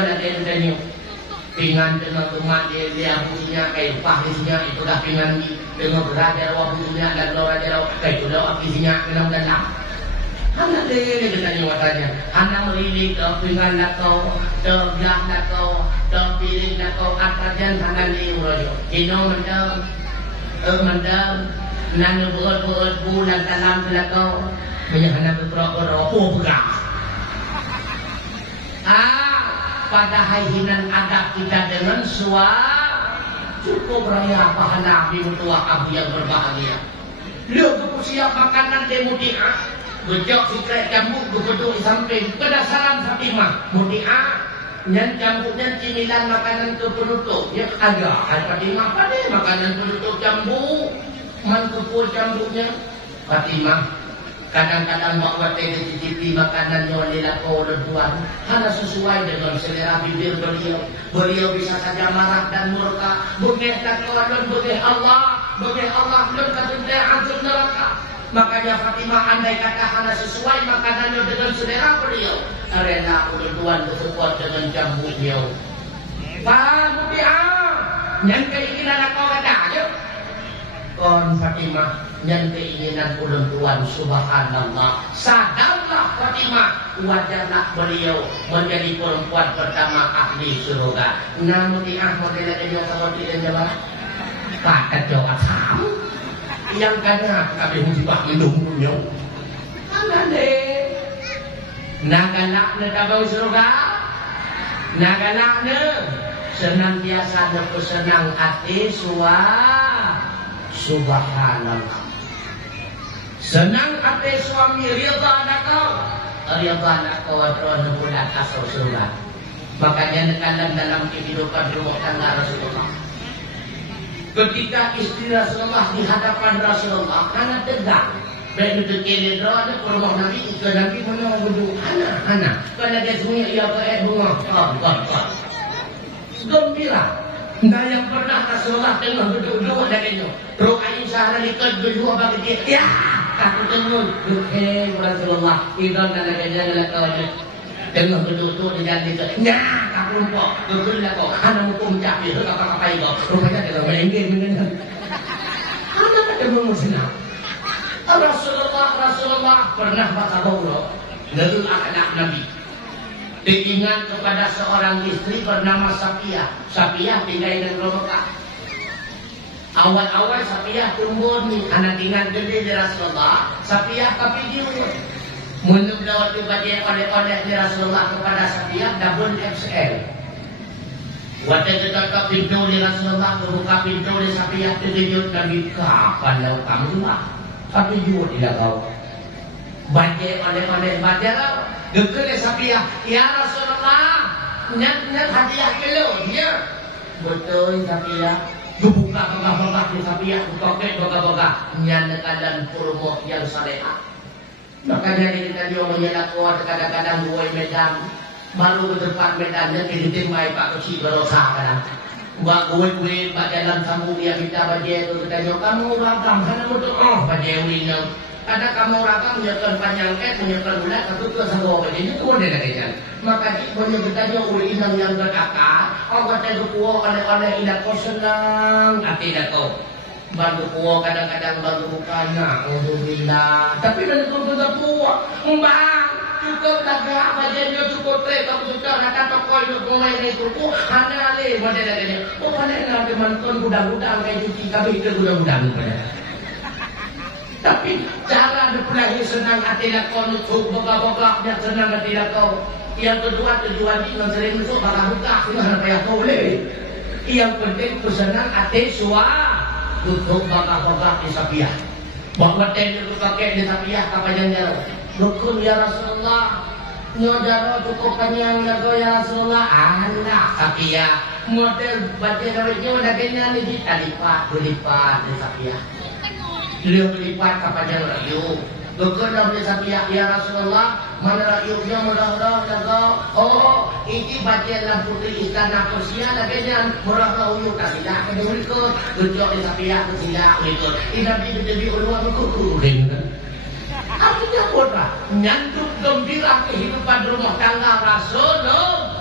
pada tanya pingan dengan teman dia punya kayak pahisnya itu dah pingan dengan berajar waktunya dan berajar kayak itu dah waktunya kena dalam. Anak dia bertanya watanya, anak melirik pingan nakau, terbelah nakau, terpiring nakau, atajan anak dia rojo. Ino mendam, nanu berat bulan dalam nakau, banyak anak berperok berah. Pada hinan adab kita dengan suara cukup raya pahala Nabi mutua abu yang berbahagia. Lu siap makanan demudia, bejok sikret jambuk duduk di samping pedasaran Fatimah mudia, nyan jambuknya cimilan makanan ke penutup. Ya agak Fatimah pada makanan penutup jambuk, man kepul jambuknya Fatimah. Kadang-kadang bawa TV makanan oleh lakau dan tuan hanya sesuai dengan selera bibir beliau. Beliau bisa saja marah dan murka. Bagi lakau dan bagi Allah dan katanya azab neraka. Makanya Fatimah andai kata hanya sesuai makanannya dengan selera beliau, rela dan tuan bersupport dengan jambunya. Faham dia? Yang keinginan lakau kata aja. Kon Fatimah yang keinginan ulang tuan subhanallah. Sadarlah Fatimah, wajarlah beliau menjadi perempuan pertama ahli surga. Namun modelnya dia sama tidak jawab. Kata jawab kamu yang kena kami musibah minumnya. Anande nagalakna tabau surga. Nagalakna senantiasa bersenang hati subhanallah. Senang hati suami rida nakau bulan asal surga. Makanya dalam kehidupan rumah tangga Rasulullah, ketika istri Rasulullah di hadapan Rasulullah karena tegak dan duduk ada rumah Nabi itu Nabi menunggu anak karena dia semuanya ia bunga gembira. Nah yang pernah Rasulullah tengah duduk dengannya. Roh Aisyah ralikan berdua bagi dia. Ya, aku tengok. Rasulullah idon dan agaknya lakau. Tengah duduk di jalan itu. Ya, aku lupa. Betul lah kau. Anak hukum capir. Apa-apa itu. Rupanya kita menengge menengah. Anak ada memusnah. Rasulullah pernah baca baulah. Lalu anak Nabi. Diingat kepada seorang istri bernama Safiyah. Safiyah tinggal di Mekah. Awal-awal Safiyah tumbuh ni anak tinggal gede di Rasulullah. Safiyah tapi dia menurut waktu baca oleh di Rasulullah kepada Safiyah double XL. Waktu kita ke pintu di Rasulullah, buka pintu di Safiyah terkejut Nabi kapan lau kamu juga? Tapi juga tidak tahu. Baca oleh baca lau. Gekele Safiyah, ya Rasulullah, nyat hadiah kelo, ya. Betul Safiyah. Buka boga-boga di Safiyah, buka nyat keadaan kurma yang salehah. Makanya dia menyelak kadang-kadang buai Medan, baru ke depan Medannya ditimbai Pak Kecil berosa kadang. Mbak kue mbak dalam sambung dia minta baca itu kita kamu rakam karena betul baca wingnya. Karena kamu rakam menyetor panjang menyetor bulat satu ke satu ini itu boleh lagi kan. Maka boleh bertanya oleh inang yang berkata, kata kuo oleh indah kau senang hati dah kau. Bantu kuo kadang-kadang bantu bukanya, alhamdulillah. Tapi dari kuo kuo, mbak cukup daga badannya cukup kamu sudah kata toko itu mulai itu kuo hana le boleh lagi. Oh boleh lagi manton gudang-gudang kayak cuci kami itu gudang-gudang pada. Tapi cara berpelahi senang hati kau nutup boga-boga dan senang hati kau. Yang kedua tujuan ini sering masuk barang buka mana payah boleh. Yang penting tu senang hati tutup boga-boga di Safiyah. Bawa tenda tu pakai di Safiyah kapannya rukun ya Rasulullah. Nyodaro cukup panjang lagu ya Rasulullah. Anak Safiyah model baca dari udah kena ni dilipat di Safiyah. Beliau melipat kepada rakyat. Berkenal dengan Safiyah ya Rasulullah, mana rakyatnya murah-murah jaga. Oh, ini bagian putri istana Persia, laganya murah-murah uyuk kasihlah kena berikut. Berjok di Safiyah kasihlah berikut. Ini nanti jadi ulama berkuku. Artinya apa? Nyanduk gembira kehidupan rumah tangga Rasulullah.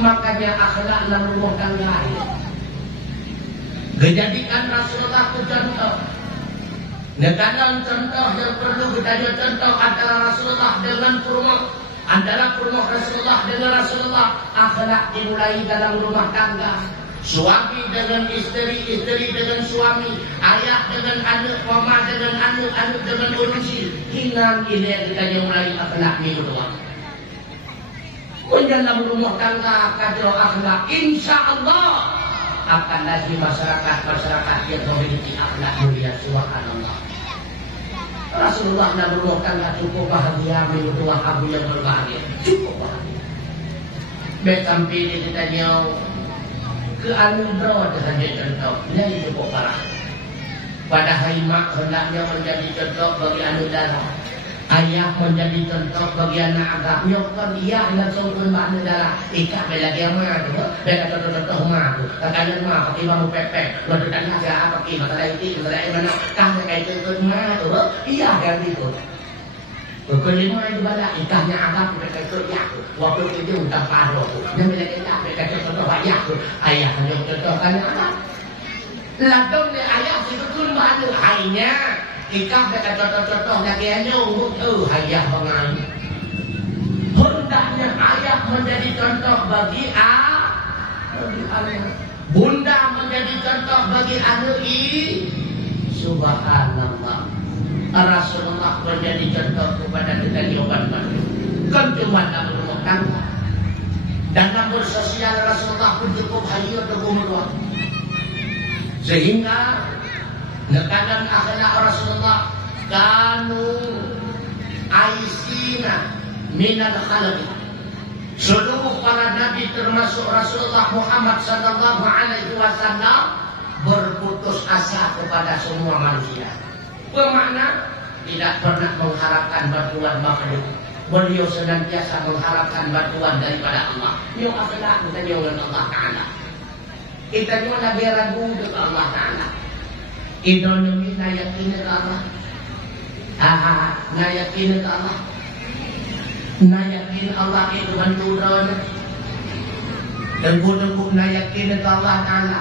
Makanya akhlak dalam rumah tangga ini dijadikan Rasulullah itu contoh. Kadang contoh yang perlu kita contoh antara Rasulullah dengan kurma, antara kurma Rasulullah dengan Rasulullah. Akhlak dimulai dalam rumah tangga. Suami dengan istri, istri dengan suami, ayah dengan anak, mama dengan anak, anak dengan urusi. Hingga ini kita mulai akhlak ni doang. Dalam rumah tangga kacau akhlak, insya Allah akan lagi masyarakat yang memiliki akhlak mulia. Subhanallah. Rasulullah dalam rumah tangga cukup bahagia, menurut Abu yang berbahagia, cukup bahagia. Sampai dia ditanya ke Anudra dengan dia contoh, dia cukup parah. Padahal mak hendaknya menjadi contoh bagi Anudra. Ayah menjadi contoh bagi anak agak nyokon iya langsung pun mak negara ikat bela dia mah tu bela contoh mak tu katakan mak pakai bambu pepek lalu tanya saya pakai masalah itu masalah mana kah kayak itu mak tu iya kan itu kelima itu bala ikatnya agak pakai kerja waktu itu udah paruh tu yang bela kita pakai contoh ayah tu ayah hanya contoh anak agak lalu ni ayah itu pun mana hanya ikaf dekat contoh-contoh lagi hanya ayah bangai. Hendaknya ayah menjadi contoh bagi anak. Bunda menjadi contoh bagi anak. Subhanallah. Rasulullah menjadi contoh kepada kita jawaban baru. Kan cuma dalam rumah tangga. Dalam bersosial Rasulullah pun cukup hayu tergumul. Sehingga kadang akhlak Rasulullah kanu aisina minal khalqi. Seluruh para nabi termasuk Rasulullah Muhammad sallallahu alaihi wasallam berputus asa kepada semua manusia. Bermakna tidak pernah mengharapkan bantuan makhluk. Beliau senantiasa mengharapkan bantuan daripada Allah. Yang akhlak kita dengan Allah Taala. Kita juga lagi ragu dengan Allah Taala. Indonesia nayakin Allah, nayakin Allah, nayakin Allah itu bantu orang, dengku nayakin Allah Taala.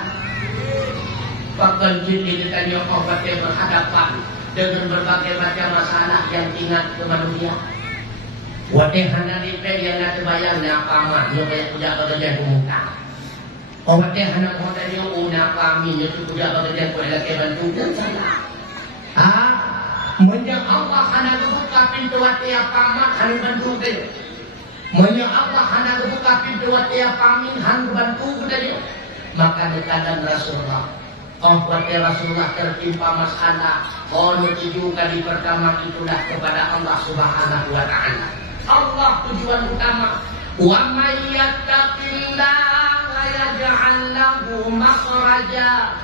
Bahkan jadi kita nyokobat yang berhadapan dengan berbagai macam masalah yang ingat ke manusia. Wadihana dipe yang nak bayang nak paman, yang banyak punya pekerjaan pemuka. Orang dia hendak mau tanya una kami itu punya bagian kuala ke bantu dan salah. Menjak Allah hendak buka pintu hati paman hendak bantu dia. Menjak Allah hendak buka pintu hati paman hendak bantu dia. Maka dekatan Rasulullah. Waktu Rasulullah tertimpa masalah, tujuh kali pertama itulah kepada Allah Subhanahu wa Ta'ala. Allah tujuan utama. Wa may yattaqillah yaj'al lahu makhraja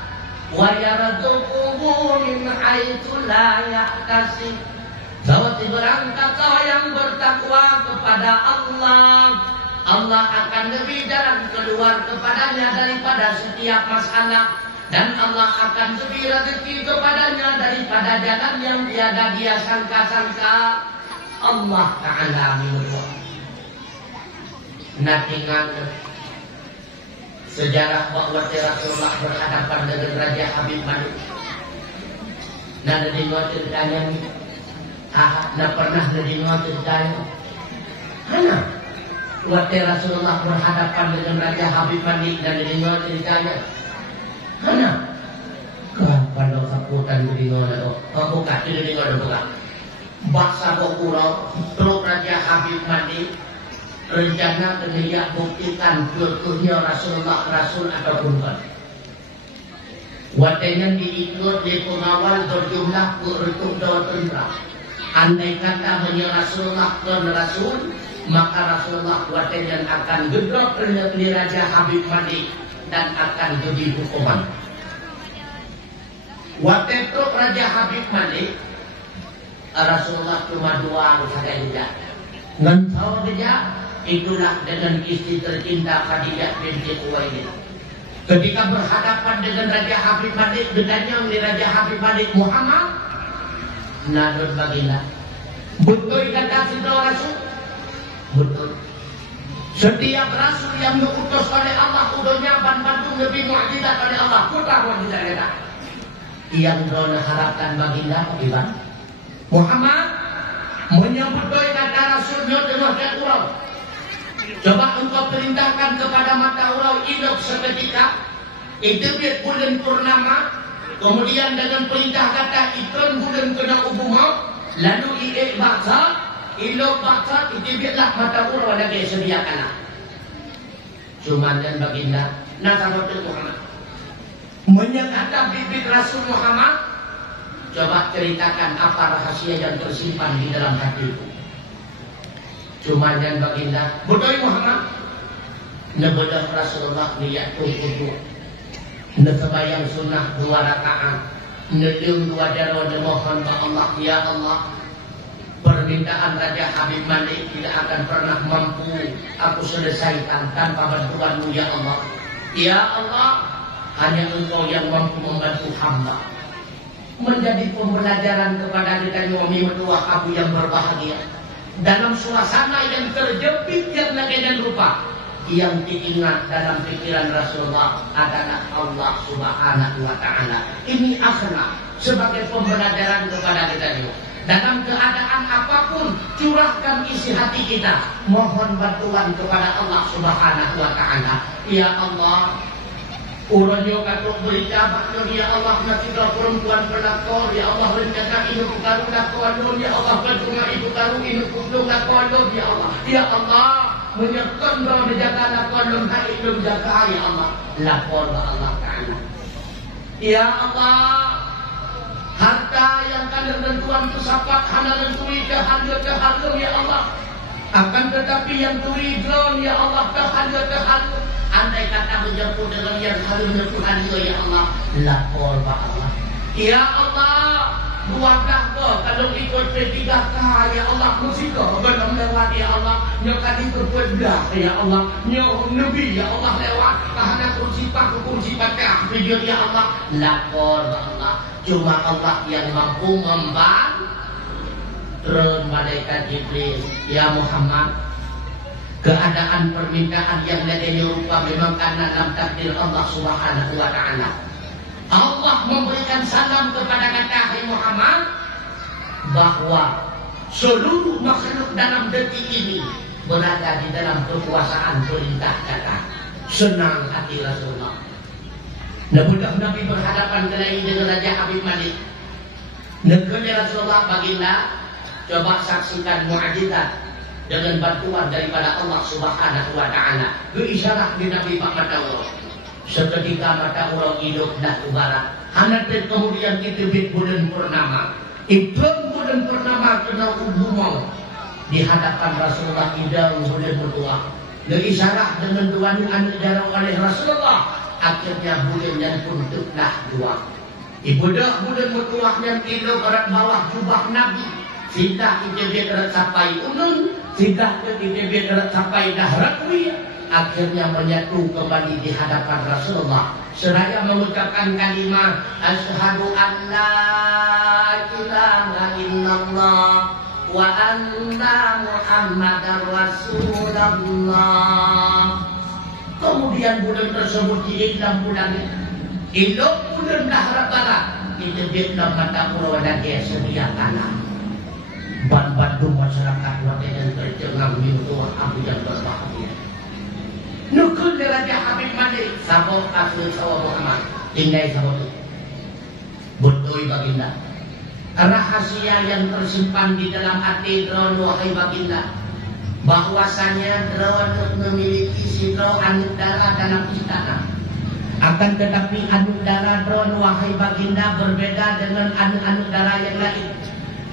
wa yarzuquhu min haitsu la yahtasib. Bahwa barang kata yang bertakwa kepada Allah, Allah akan lebih jalan keluar kepadanya daripada setiap masalah, dan Allah akan lebih rezeki kepadanya daripada jalan yang tiada dia sangka-sangka. Allah Ta'ala minullah. Natingan sejarah bahwa Rasulullah berhadapan dengan Raja Habib Malik. Nah, dengar ceritanya ni. Nah, pernah dengar ceritanya. Mana? Waktu Rasulullah berhadapan dengan Raja Habib Malik dan dengar ceritanya. Mana? Kalau saputan dengar tu, buka, tidak dengar tu buka. Baksa Bokuro, terus Raja Habib Malik rencana kena buktikan kekunya Rasulullah Rasul ataupun bukan. Watenya diikut di pengawal berjumlah untuk 2 tentera. Andai kata hanya Rasulullah dan Rasul, maka Rasulullah watenya akan gedok di Raja Habib Malik dan akan diberi hukuman. Waktu itu Raja Habib Malik, Rasulullah cuma 2 saja tidak. Ngentau dia. Itulah dengan istri tercinta Khadijah binti Khuwailid. Ketika berhadapan dengan Raja Habib Malik, bedanya di Raja Habib Malik Muhammad, nadun baginda. Betul kata Sidra Rasul? Betul. Setiap rasul yang diutus oleh Allah udonya bantu lebih mukjizat oleh Allah. Putar mukjizat kita. Yang doa harapkan baginda bagaimana? Muhammad menyambut doa kata rasulnya dengan urau. Coba engkau perintahkan kepada mata urau hidup seketika. Itu dia bulan purnama. Kemudian dengan perintah kata ikon bulan kena ubumau. Lalu iik baksa. Ilo baksa itu biarlah mata urau lagi sediakanlah. Cuma dan baginda Nasabat Muhammad menyatakan bibit Rasul Muhammad. Coba ceritakan apa rahasia yang tersimpan di dalam hatiku. Cuma dan baginda Budoi Muhammad nebedah Rasulullah niat kudu nesebayang sunnah 2 rakaat nedeng 2 daro mohon ke Allah. Ya Allah, permintaan Raja Habib Malik tidak akan pernah mampu aku selesaikan tanpa bantuanmu ya Allah. Ya Allah, hanya Engkau yang mampu membantu hamba. Menjadi pembelajaran kepada kita suami mertua aku yang berbahagia. Dalam suasana yang terjepit yang lagian rupa, yang diingat dalam pikiran Rasulullah adalah Allah Subhanahu wa Ta'ala. Ini akhlak sebagai pembelajaran kepada kita semua. Dalam keadaan apapun, curahkan isi hati kita. Mohon bantuan kepada Allah Subhanahu wa Ta'ala. Ya Allah, uranyo katuk berita bakno ya Allah nanti kalau perempuan pelakor ya Allah rencana ini bukaru lakono ya Allah bantunga ibu karu ini kublung lakono ya Allah. Ya Allah, menyerton bahwa menjaga lakono ha itu jaga ya Allah. Lakon Allah Ta'ala. Ya Allah, harta yang kalian tentuan itu sapat hana lentui ke harga ya Allah. Akan tetapi yang turi drone ya Allah ke harga. Andai kata menjemput dengan yang harga ya Allah. Lapor Allah. Ya Allah, buatlah kau kalau ikut P3K ya Allah musiko belum lewat ya Allah. Nyokak ikut bedah ya Allah. Nyok Nabi ya Allah lewat. Karena kursi pak video ya Allah. Lapor Allah. Cuma Allah yang mampu membantu. Malaikat Jibril, ya Muhammad, keadaan permintaan yang lagi rupa memang karena dalam takdir Allah Subhanahu wa Ta'ala. Allah memberikan salam kepada kata Muhammad bahwa seluruh makhluk dalam detik ini berada di dalam kekuasaan perintah kata. Senang hati Rasulullah. Namudah Nabi berhadapan kelahi dengan Raja Habib Malik. Negeri Rasulullah baginda, coba saksikan mukjizat dengan bantuan daripada Allah Subhanahu wa Ta'ala. Berisyarah di Nabi Pak mata urang. Seketika mata urang hidup dah ke barat. Hanat kemudian kita bulan purnama. Ibn bulan purnama kena ubumau di hadapan Rasulullah hidang bulan berdua. Berisyarah dengan tuan anak jarang oleh Rasulullah. Akhirnya bulan yang pun tuklah dua. Ibu dah bulan berdua yang kilo berat bawah jubah Nabi. Sehingga kita biar sampai unun, sehingga kita biar sampai dahratwi. Akhirnya menyatu kembali di hadapan Rasulullah. Seraya mengucapkan kalimat Asyhadu an la ilaha illallah wa anna Muhammadar Rasulullah. Kemudian bulan tersebut diiklam bulan Ilok bulan dahrat barat. Kita biar mata pulau lagi sedia tanah. Bantu masyarakat wakil yang tercengang mintuah aku yang berbahagia. Nukul Raja Habib Malik sabot asli sawah Muhammad tinggai sabot itu berdoi baginda. Rahasia yang tersimpan di dalam hati drone wahai baginda, bahwasanya drone memiliki sidro anu darah dalam istana. Akan tetapi anu darah drone wahai baginda berbeda dengan anu darah yang lain.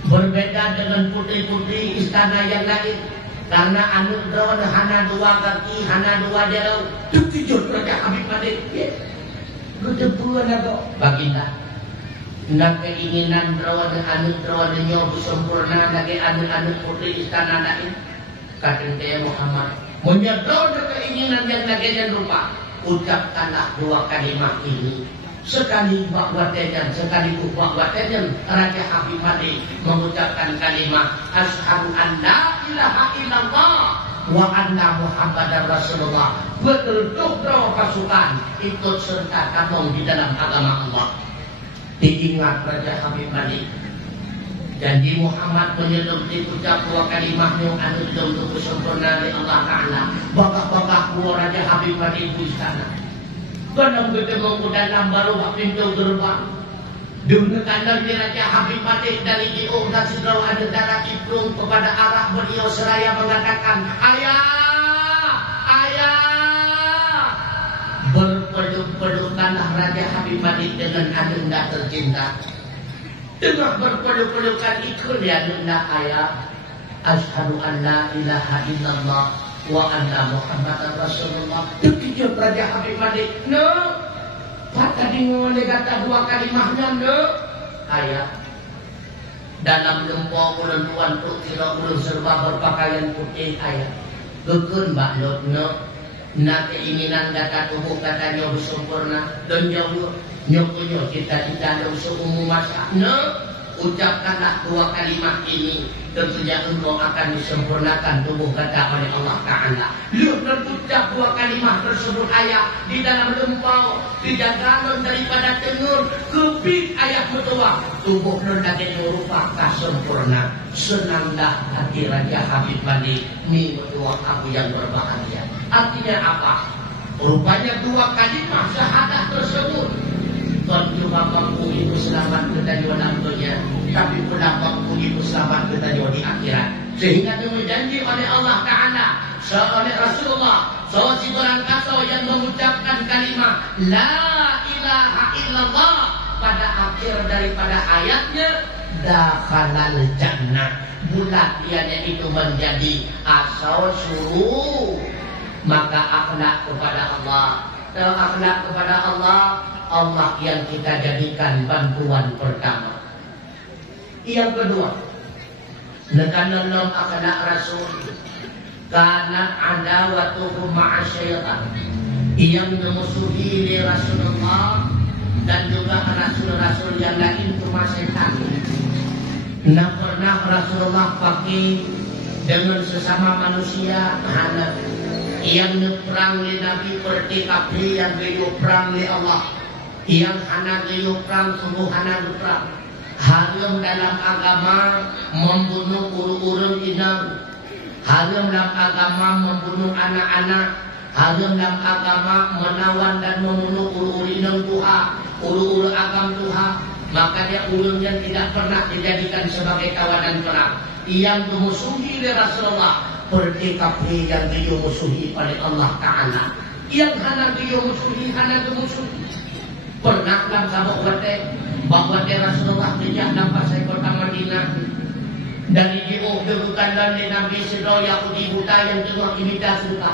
Berbeda dengan putri-putri istana yang lain. Karena anu drone hana 2 kaki, hana 2 jauh. Tujuh Raja Habib Malik. Ketepuan aku baginda. Nak keinginan drone nyobu sempurna lagi anu putri istana lain. Kata dia Muhammad, menyedot keinginan yang lagi rupa. Ucapkanlah 2 kalimat ini. Sekali buat watejan, sekali buat watejan. Raja Habib Malik mengucapkan kalimat Asyhadu an la ilaha illallah wa anna Muhammadar Rasulullah. Betul-betul pasukan ikut serta kamu di dalam agama Allah. Diingat Raja Habib Malik. Janji Muhammad menyeluk diucap dua kalimah yang anu untuk sempurna oleh Allah Ta'ala. Bagah-bagah dua Raja Habib Malik di istana. Kenapa ketemu dalam baru pintu gerbang. Dulu kandang di Raja Habib Malik dari Diung dan Sidraw ada darah Ibrung kepada arah beliau seraya mengatakan, ayah, ayah. Berpeluk-pelukanlah Raja Habib Malik dengan adenda tercinta. Tengah berpeluk-pelukan ikut ya adenda ayah. Asyhadu an la ilaha illallah wa anna Muhammadan Rasulullah. Terkejut Raja Habib Malik. No. Kata dengar dia kata dua kalimahnya no. Ayah. Dalam lempau tuan tu kira ulun serba berpakaian putih ayah. Gekun baklot no. Nak keinginan data tubuh katanya bersempurna. Dan jauh nyokunyo cita-cita dan seumur masa no. Ucapkanlah dua kalimat ini. Tentunya engkau akan disempurnakan tubuh kata oleh Allah Ta'ala. Lu terucap dua kalimat tersebut ayah di dalam lempau, dijaga daripada tenur, kepik ayah betua. Tubuh nun lagi merupakan sempurna. Senang dah hati Raja Habib Malik. Ni betua aku yang berbahagia. Artinya apa? Rupanya dua kalimat syahadat tersebut. Kalau cuma mampu itu selamat kita di dalam dunia, tapi pula mampu itu selamat kita di akhirat. Sehingga dia berjanji oleh Allah Ta'ala, oleh Rasulullah SAW yang mengucapkan kalimat La ilaha illallah pada akhir daripada ayatnya, dakhalal jannah. Bulat dianya itu menjadi asal suruh. Maka akhlak kepada Allah. Akhlak kepada Allah, Allah yang kita jadikan bantuan pertama. Yang kedua, nekananam akhlak Rasul karena ada waktu ma'asyaitan yang memusuhi di Rasulullah dan juga Rasul-Rasul yang lain cuma setan. Nah pernah Rasulullah pakai dengan sesama manusia hana yang perang li Nabi seperti kafir yang gayo perang li Allah. Yang hana gayo perang sungguh hana perang. Haram dalam agama membunuh urung-urung inang. Haram dalam agama membunuh anak-anak. Haram dalam agama menawan dan membunuh urung-urung inang Tuhan, urung-urung agam Tuhan. Maka dia urung yang tidak pernah dijadikan sebagai kawanan perang. Yang memusuhi Rasulullah seperti kafir yang dia musuhi oleh Allah Ta'ala. Yang hana dia musuhi, hana musuhi. Pernah dalam sabuk wate bahwa Rasulullah dijak nampak saya kota Madinah dari diuh debutan dan Nabi Sidro Yahudi buta yang tengah imita suka.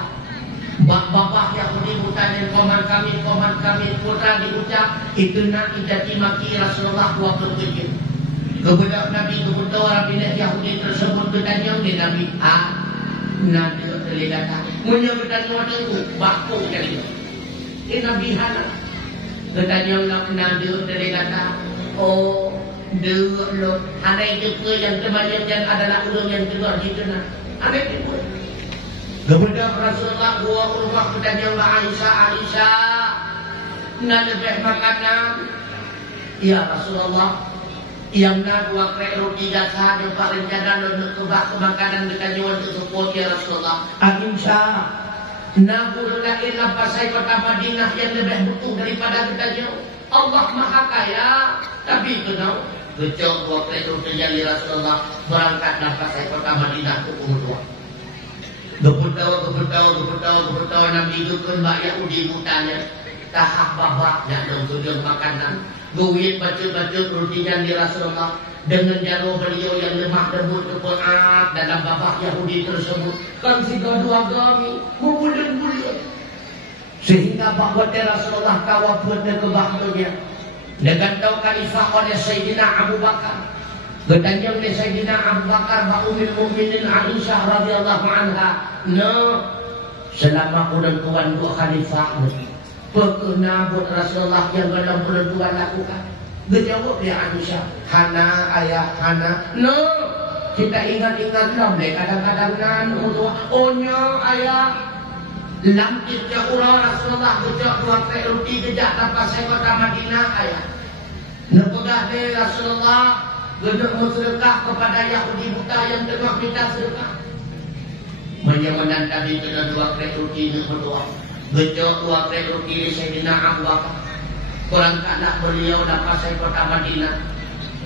Bapak Yahudi buta dan koman kami putra diucap itu nak ijati maki Rasulullah 27. Kepada Nabi kepada orang binak Yahudi tersebut bertanya di Nabi Nabi terlihat menyebutkan wadah itu baku dari itu Nabi Hana bertanya Nabi terlihat oh dulu Hana itu ke yang kebanyakan adalah ulung yang keluar di sana ada itu kepada Rasulullah dua rumah bertanya Aisyah nak lebih makanan ya Rasulullah yang nak dua kali roti jasa dan pak rencana dan kebak kemakanan dekat jual itu support ya Rasulullah. Insya nak bulan ini apa saya kota Madinah yang lebih butuh daripada kita jauh. Allah Maha Kaya, tapi itu tahu kecil dua kali roti jadi Rasulullah berangkat nafas saya kota Madinah ke umur 2. Geputau Nabi itu kan Mbak Yahudi mutanya tahap babak yang dong makanan. Duit baca-baca rutinnya di Rasulullah dengan jarum beliau yang lemah lembut kepeat dalam babak Yahudi tersebut kan si dua agami membulan-bulan sehingga bahwa Rasulullah kawal buat kebahagiaan dengan tahu khalifah oleh Sayyidina Abu Bakar bertanya oleh Sayyidina Abu Bakar Ummul Mukminin Aisyah radhiyallahu anha selama bulan tuan dua khalifah perkena buat Rasulullah yang dalam bulan Tuhan lakukan. Dia jawab dia Aisyah, hana ayah hana. No, kita ingat-ingat deh kadang-kadang nanu tua. Ohnya ayah langkit ke urang Rasulullah kejak 2 roti kejak tanpa saya kota Madinah ayah. Nepegah deh Rasulullah gendek bersedekah kepada Yahudi buta yang tengah minta sedekah. Menyemenan tadi kena 2 roti ini berdoa. Gejak 2 roti ini Sayyidina Abu Bakar. Berangkatlah beliau dapat saya kota Madinah.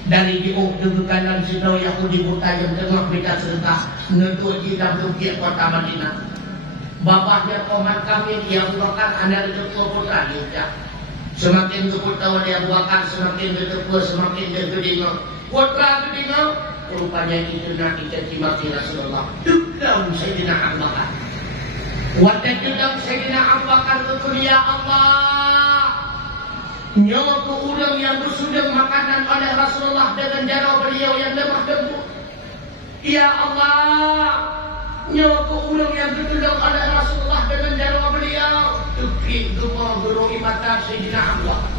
Dari diukanan sidau Yahudi buta yang tengah minta sedekah. Nedua jidam dukia kota Madinah. Bapaknya komat kami dia Abu Bakar anak ketua putra dia. Semakin keputar dia Abu Bakar semakin ketua semakin gedingo. Putra gedingo rupanya itu nak dicaci maki Rasulullah. Dendam Sayyidina Abu Bakar. Waktu dendam Sayyidina Abu Bakar ke ya Allah. Nyawa ke udang yang bersudang makanan oleh Rasulullah dengan darah beliau yang lemah lembut. Ya Allah. Nyawa ke udang yang bertudang oleh Rasulullah dengan darah beliau. Tukik gemar beroi mata Sayyidina Abu Bakar.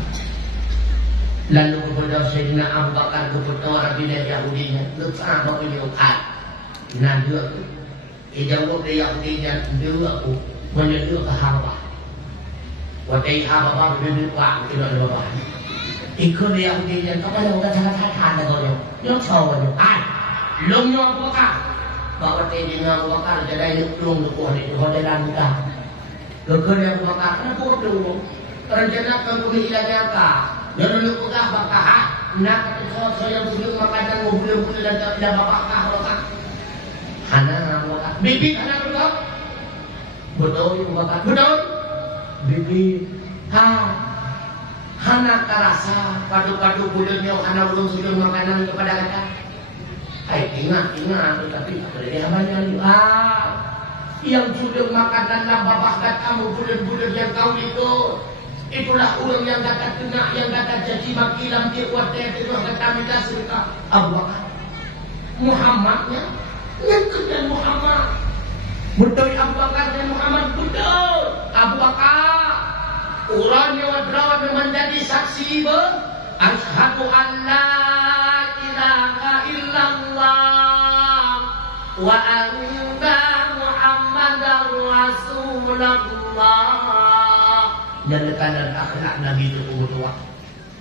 Lalu kepada Sayyidina Abu Bakar kepada orang bidah Yahudinya. Lepas apa beliau kan? Nah dia tu. Jawab dia Yahudinya. Dia aku menyeduk ke hamba. Waktu hamba berdua pak tidak ada bapak. Ikut dia Yahudinya. Kau kalau kata kata kau yang nyok tahu yang kan? Long nyok Bakar. Bawa Sayyidina Abu Bakar jadi nyuklung tuh itu hotelan muda. Ikut dia Abu Bakar. Kenapa kau belum? Rencanakan kulit ilahnya kah? Dan lu pegah bakah nak kata saya belum makanan mau boleh dan tidak bakah bakah hana bakah bibi hana betul betul bakah betul bibi hana karasa padu-padu bulannya hana belum sudah makanan kepada kita ingat tetapi dia banyak yang sudah makanan lah bapak kamu bulan-bulan yang kau ikut. Itulah orang yang kata kena, yang kata jadi maki lampi wadah itu kata minta sedekah. Abu Bakar Muhammadnya yang kena Muhammad. Betul Abu Bakar dan Muhammad betul. Abu Bakar orangnya wadrawat menjadi saksi asyhadu an la ilaha illallah wa anna Muhammadar Rasulullah. Dan tekanan akhlak Nabi itu berdua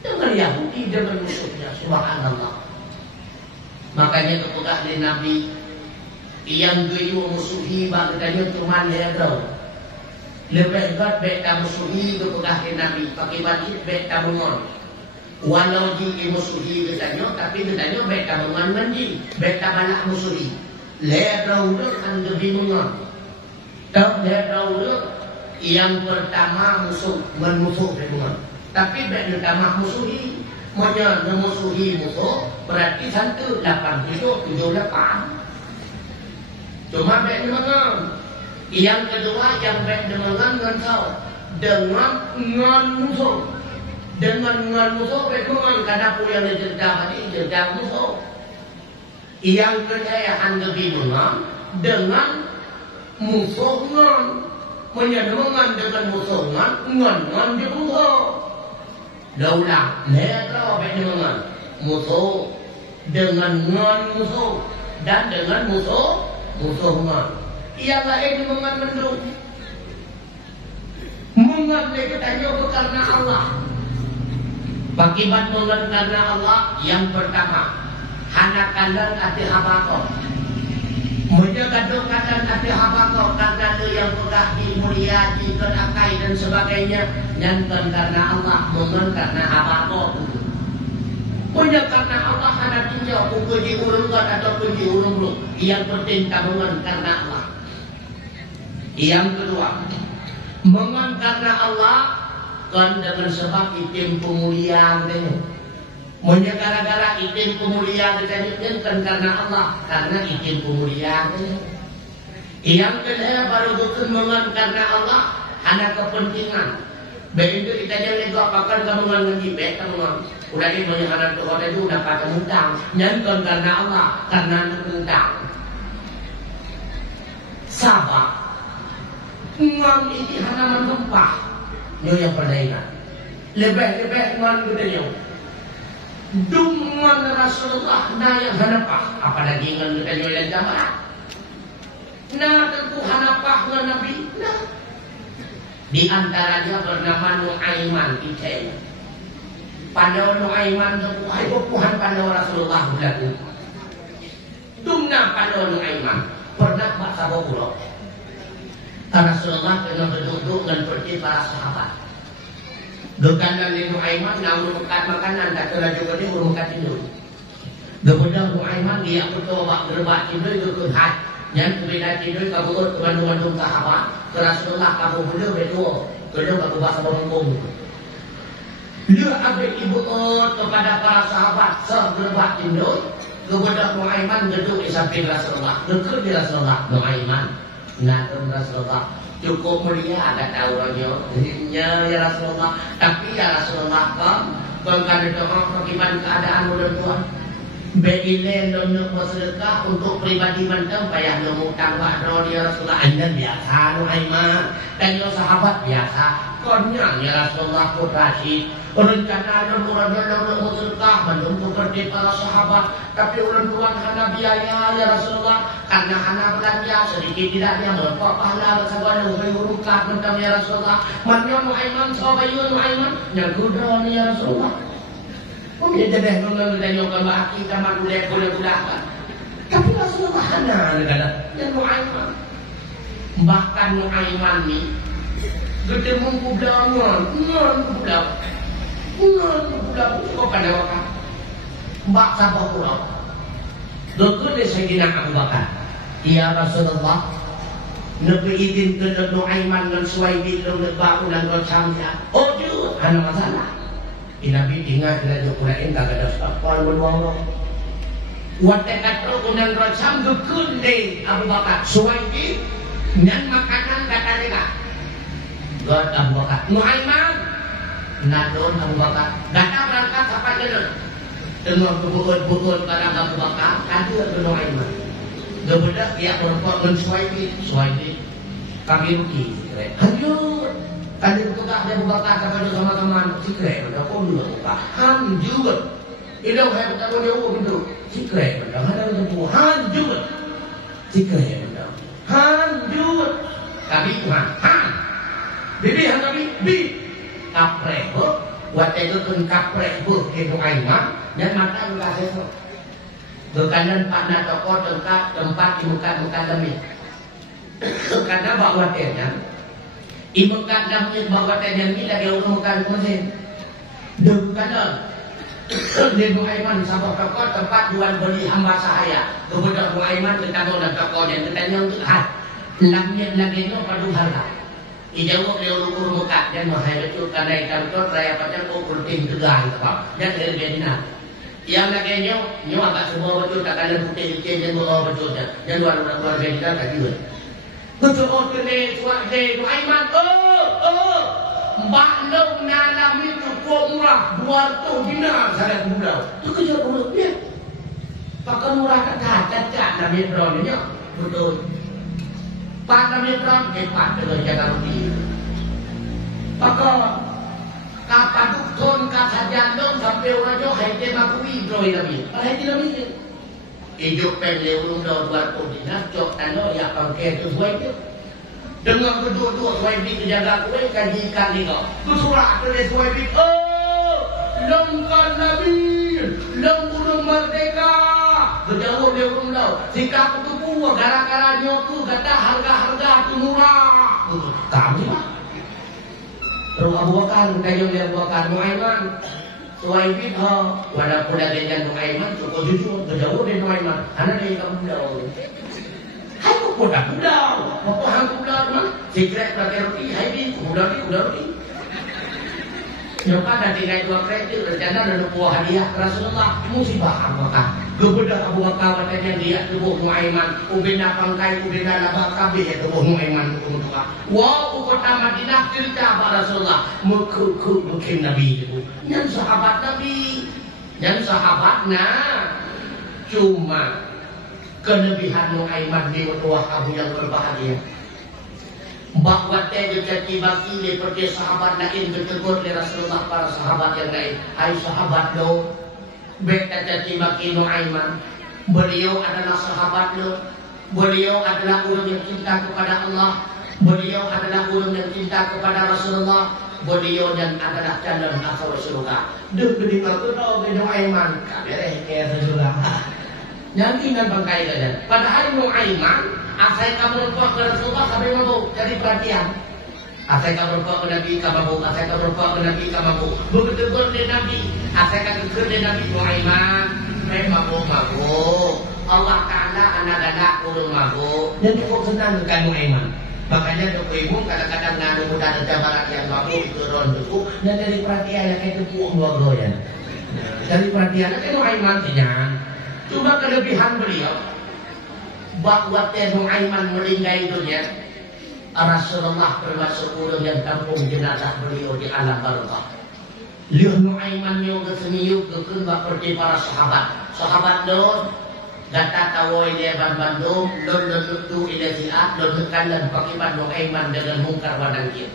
dengan Yahudi dengan musuhnya. Subhanallah. Makanya kepada Nabi yang dua musuhi bagainya cuma dia tahu. Lebih gat beta musuhi kepada Nabi pakai baju beta mengon. Walau jika musuhi katanya tapi katanya beta mengon mandi beta balak musuhi. Le tahu kan lebih mengon. Tahu le tahu yang pertama memusuh dengan. Tapi yang pertama musuhi, memusuhi musuh berarti 1, 8 itu 7, 8. Cuma baik dengan. Yang kedua yang baik dengan tahu dengan musuh. Dengan musuh baik dengan karena pun yang dicerita tadi cerita musuh. Yang kedua lebih dengan musuh dengan. Menyenangkan dengan musuhan, ngan dia musuh. Daulah, netral apa dengan musuh dengan ngan musuh dan dengan musuhan. Yang lain dengan mendung. Mengan mereka tanya karena Allah. Bagaimana mengan karena Allah? Yang pertama, hana kalian hati habakor. Menjaga-jagakan hati habakor karena itu yang pegah mulia dikenakai dan sebagainya. Nyantan karena Allah, mengan karena habakor. Menjaga karena Allah hana tinjau pukul di urungkan ataupun di urung. Yang penting tabungan karena Allah. Yang kedua, mengan karena Allah kan dengan sebab itim pemuliaan ini. Gara-gara itim pemuliaan kita kan karena Allah, karena itim pemuliaan ini. Yang kedua baru bukan mengan karena Allah, ada kepentingan. Baik itu kita jangan juga apakan kamungan lagi, baik kamungan. Udah ini banyak anak Tuhan itu udah pada mutang, nyanton karena Allah, karena mutang. Sabar. Uang ini hanya menumpah. Ini yang pernah ingat. Lebih-lebih uang gede. Dungan Rasulullah na yang hanapah. Apalagi dengan kanyulan jamaah. Na tentu hanapah dengan Nabi. Nah. Di antaranya bernama Nuaiman Icen. Pada Nuaiman tentu hai buhan pada Rasulullah berlaku. Dumna pada Nuaiman pernah baca buku. Rasulullah kena berduduk dan pergi para sahabat. Dukanlah di Nuaiman namun makan makanan tak kena juga dia makan tidur. Kemudian Nuaiman dia bertobat berbak tidur itu kehat. Yang berbeda tidur kabur kemandung-mandung sahabat. Rasulullah kamu beliau berdua. Beliau kamu bahasa berhukum. Dia ambil ibu kepada para sahabat seberbak tidur. Kemudian Nuaiman duduk di samping Rasulullah. Duduk di Rasulullah. Nuaiman. Namun Rasulullah cukup mulia kata orangnya. Ya Rasulullah. Tapi ya Rasulullah bangkana doa bagaimana keadaan orang tua. Begilen donok bersedekah untuk pribadi mandang payah nemu tangga dia Rasulullah anda biasa Nuaiman dan yo sahabat biasa konyang ya Rasulullah Rasyid rencana dan orang bersedekah untuk pergi para sahabat tapi orang tua hana biaya ya Rasulullah karena hana belanja sedikit tidak dia merokok pahala bersama dengan urukat tentang ya Rasulullah manyo Nuaiman sahabat Nuaiman yang kudron ya Rasulullah. Dia jadi nunggu tanya gambar kita malu dia boleh kan. Tapi Rasulullah hana negara yang Nuaiman. Bahkan Nuaiman ni gede mengkudangan, kuda kau pada waktu. Mbak sabar pulau. Dokter dia Sayyidina Abu Bakar. Ya Rasulullah. Nabi izin ke Nuaiman dan Suwaidi lalu bau dan bercamnya. Oh ju, hana masalah. Nabi ingat dengan Quran tak ada sepuluh berdua. Waktu kata unang rajam gekun deh Abu Bakar Suwaidi dan makanan kata dia. God Abu Bakar Nuaiman nadon Abu Bakar kata berangkat sampai jalan. Dengan kebukut-bukut pada Abu Bakar kata ke Nuaiman. Kemudian dia berkata dengan Suwaidi kami rugi. Hancur. Tadi tukar dia buka kata pada teman-teman sikre pada pun juga buka hancur. Itu saya bertemu dia begitu sikre pada ada begitu hancur. Sikre pada hancur. Kami Tuhan han. Bibi han kami bi kaprek bu. Buat itu pun kaprek bu itu Aiman dan mata juga sesuatu. Berkanan pada toko tempat di muka demi. Karena bawa tehnya. Ibu kadangnya bawa tanya ni lagi orang makan mesin. Kadang dia Nuaiman sampai ke tempat jual beli hamba sahaya. Kemudian Nuaiman bertanya dan toko yang bertanya untuk hat. Lamnya lagi itu padu harga. Ijawab dia orang muka dan mahal itu karena ikan kot raya macam ukur tim tegang sebab dan dari Vietnam. Yang lagi nyo agak semua betul tak ada putih dan bawa betul dan luar Vietnam tak juga. Betul ni suat de Nuaiman mbak nong nalam itu kok murah 200 dinar saya pulau tu kerja pulau dia pakai murah kata cacat nak metron ni betul pak nak metron hebat dengan jaga rugi pakai kapan ton kata jandong sampai orang jo hai tema kui droi lagi hai tidak bisa hidup pendek urung dah 200 dinar cok tano ya pakai tu buat dia dengan kedua-dua Suwaidi kejaga kue kajikan ni kau kusurak dari Suwaidi lengkan Nabi lengkurung merdeka berjauh dia urung dah sikap itu puas gara-gara nyoku kata harga-harga itu murah tahu lah terus Abu Bakar kayu dia Abu Bakar Nuaiman Suwaidi walaupun ada yang Nuaiman cukup jujur berjauh dia Nuaiman karena dia kamu dah hai kok dah apa hang budak mah sikret pakai roti hai di budak ni nyoba nanti naik dua kereta rencana dan buah hadiah Rasulullah musibah apakah kebedak Abu Bakar katanya dia tubuh Nuaiman ubina pangkai ubina labah kabeh tubuh Nuaiman untuk wow kota Madinah cerita Pak Rasulullah mungkin Nabi itu yang sahabat Nabi yang sahabatnya cuma kelebihan Nuaiman di Wah Abu yang berbahagia. Bahawa dia jadi bagi seperti sahabat lain bertegur oleh Rasulullah para sahabat yang lain. Hai sahabat lo, Berkata Timaki Nuaiman, beliau adalah sahabat lo, beliau adalah orang yang cinta kepada Allah, beliau adalah orang yang cinta kepada Rasulullah, beliau dan adalah calon asal surga. Duk berdua tu tau Nuaiman, kabeh ke surga. Nanti nan bangkai saja. Padahal Nuaiman, asal kamu berbuat ke Rasulullah, kabeh mabuk. Jadi perhatian. Asal kamu berbuat ke Nabi, kamu mabuk. Asal kamu berbuat ke Nabi, kamu mabuk. Betul-betul dia Nabi. Asal kamu ke dia Nabi Nuaiman, memang mabuk. Allah Ta'ala anak-anak urung mabuk. Dan cukup senang dengan Nuaiman. Makanya untuk ibu kadang-kadang nanu muda dan jabaran yang mabuk turun dulu. Dan dari perhatian yang kayak tepuk dua ya. Dari perhatian yang Nuaiman sinyal. Cuma kelebihan beliau bahwa Nuaiman meninggal dunia, Rasulullah termasuk orang yang tampung jenazah beliau di alam barzakh. Lihat Nuaiman yang keseniuk kekembang seperti para sahabat. Sahabat don gata tawoi dia Bandung, don tu ila siat, don kanan pakiman Nuaiman dengan mungkar wa nakir.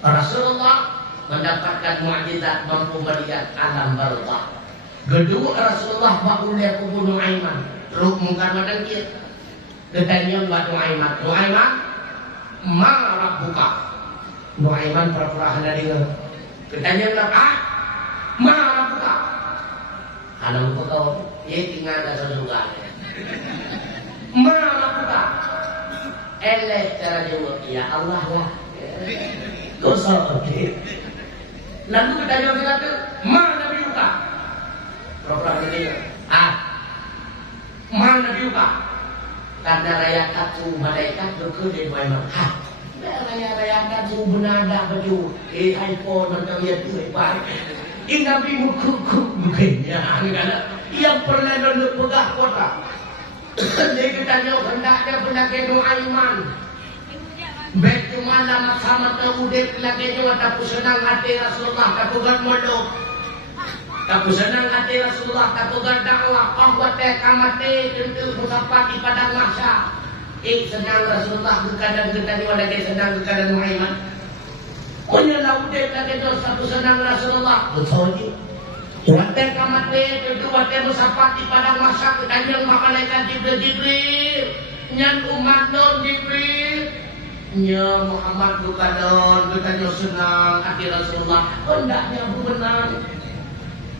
Rasulullah mendapatkan mukjizat mampu melihat alam barzakh. Kedua Rasulullah ba'ulnya kubur Nuaiman teruk mungkar wa nakir. Ketanya buat Nuaiman, Nuaiman ma rabbuka. Nuaiman pura-pura hendak dengar. Ketanya apa? Ma rabbuka. Anak kau dia tinggal dalam surga. Ma rabbuka. Eleh cara jawab, ya Allah lah. Kau salah. Lalu ketanya kata, ma nabiyuka. Pura-pura dengar. Ma nabiyuka. Karena rayakan suhu malaikat berkode Nuaiman. Rayakan suhu benada baju. iPhone macam dia tu baik. Nabi mukuk bukannya. Yang pernah duduk pegah kota. Dia kitanya hendaknya pelagi Nuaiman. Baik cuma lama sama tahu dia pelagi tapi senang hati Rasulullah. Tapi kan modok. Tapi senang hati Rasulullah, tapi dakwah, bahwa kamate tentu musafat di padang mahsyar. Senang Rasulullah berkadang kita lagi senang berkadang Nuaiman. Punya laudet lagi tu satu senang Rasulullah. Betul. Wate kamate tentu wate musafat di padang mahsyar kedanjang malaikat Jibril. Nyan umat non Jibril. Nya Muhammad berkadang kita senang hati Rasulullah. Hendaknya benar.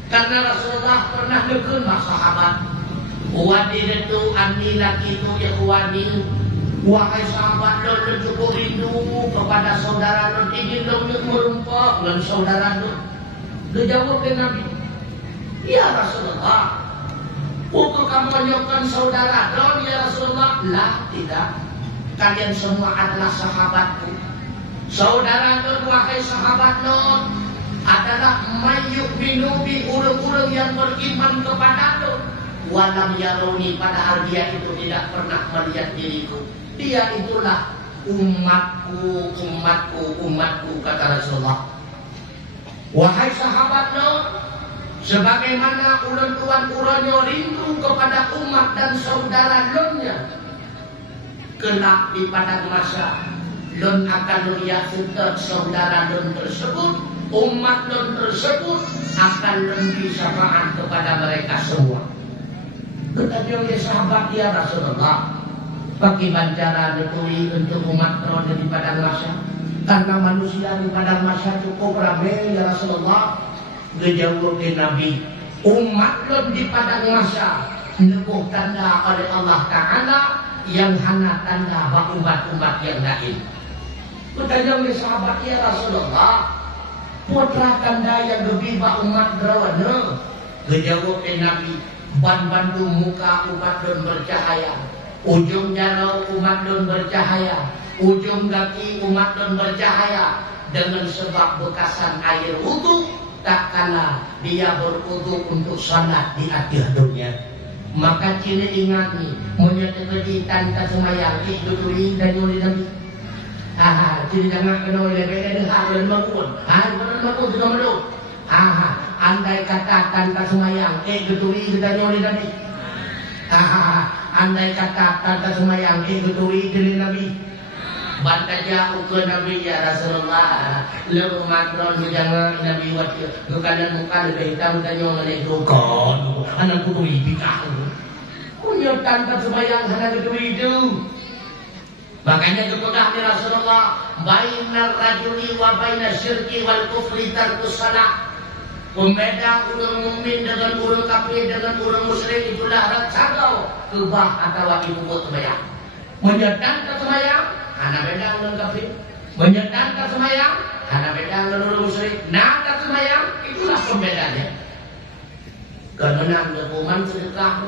Karena Rasulullah pernah dekun sahabat. Wadir itu ani laki itu ikhwani. Wahai sahabat lo cukup rindu kepada saudara lo, ingin lo merumpak dengan saudara lo. Dia jawab ke Nabi, ya Rasulullah, untuk kamu menyokong saudara lo ya Rasulullah? Lah tidak. Kalian semua adalah sahabatku. Saudara lo, wahai sahabat lo, adalah mayyuk minubi urung-urung yang beriman kepada-Ku. Walam yaroni, padahal dia itu tidak pernah melihat diriku. Dia itulah umatku, umatku, umatku, kata Rasulullah. Wahai sahabat lo, sebagaimana ulun tuan uronyo rindu kepada umat dan saudara lonnya, kelak di padang masa lon akan melihat saudara lon tersebut. Umat non tersebut akan lebih syafaat kepada mereka semua. Tetapi oleh sahabat dia Rasulullah, pakai bancara netui untuk umat non di padang masa. Karena manusia di padang masa cukup ramai ya Rasulullah. Dijawab ke Nabi, umat non di padang masa nebuh tanda oleh Allah Ta'ala yang hana tanda umat-umat yang lain. Bertanya oleh sahabat dia Rasulullah, putra tanda yang lebih bak umat berawana. Dijawab Nabi, ban-bantu muka umat don bercahaya, ujung jalau umat don bercahaya, ujung kaki umat don bercahaya. Dengan sebab bekasan air wudu, tak kalah dia berwudu untuk salat di akhir dunia. Maka ciri ingat ni, menyatakan tanda semayang ikuturi dan yuri Nabi. Jadi jangan kena oleh beda hal dan bangun. Benar bangun juga meluk. Andai kata tanpa semayang, geturi kita oleh Nabi. Andai kata tanpa semayang, geturi dari Nabi. Bantaja ke Nabi ya Rasulullah. Lalu matron jangan Nabi waktu keadaan muka lebih hitam dan yang naik dokon. Anak kudu ibikah. Punya tanpa sembahyang anak kudu itu. Makanya kepada Rasulullah, bainar rajuli wa bainar syirki wal kufri tarkus salat. Pembeda orang mukmin dengan orang kafir dengan orang musyrik itulah racagau kebah atau ibu buat sembahyang. Menyetankan sembahyang, anak beda orang kafir. Menyetankan sembahyang, anak beda orang musyrik. Nak sembahyang, itulah pembedanya. Kemenang hukuman sedekah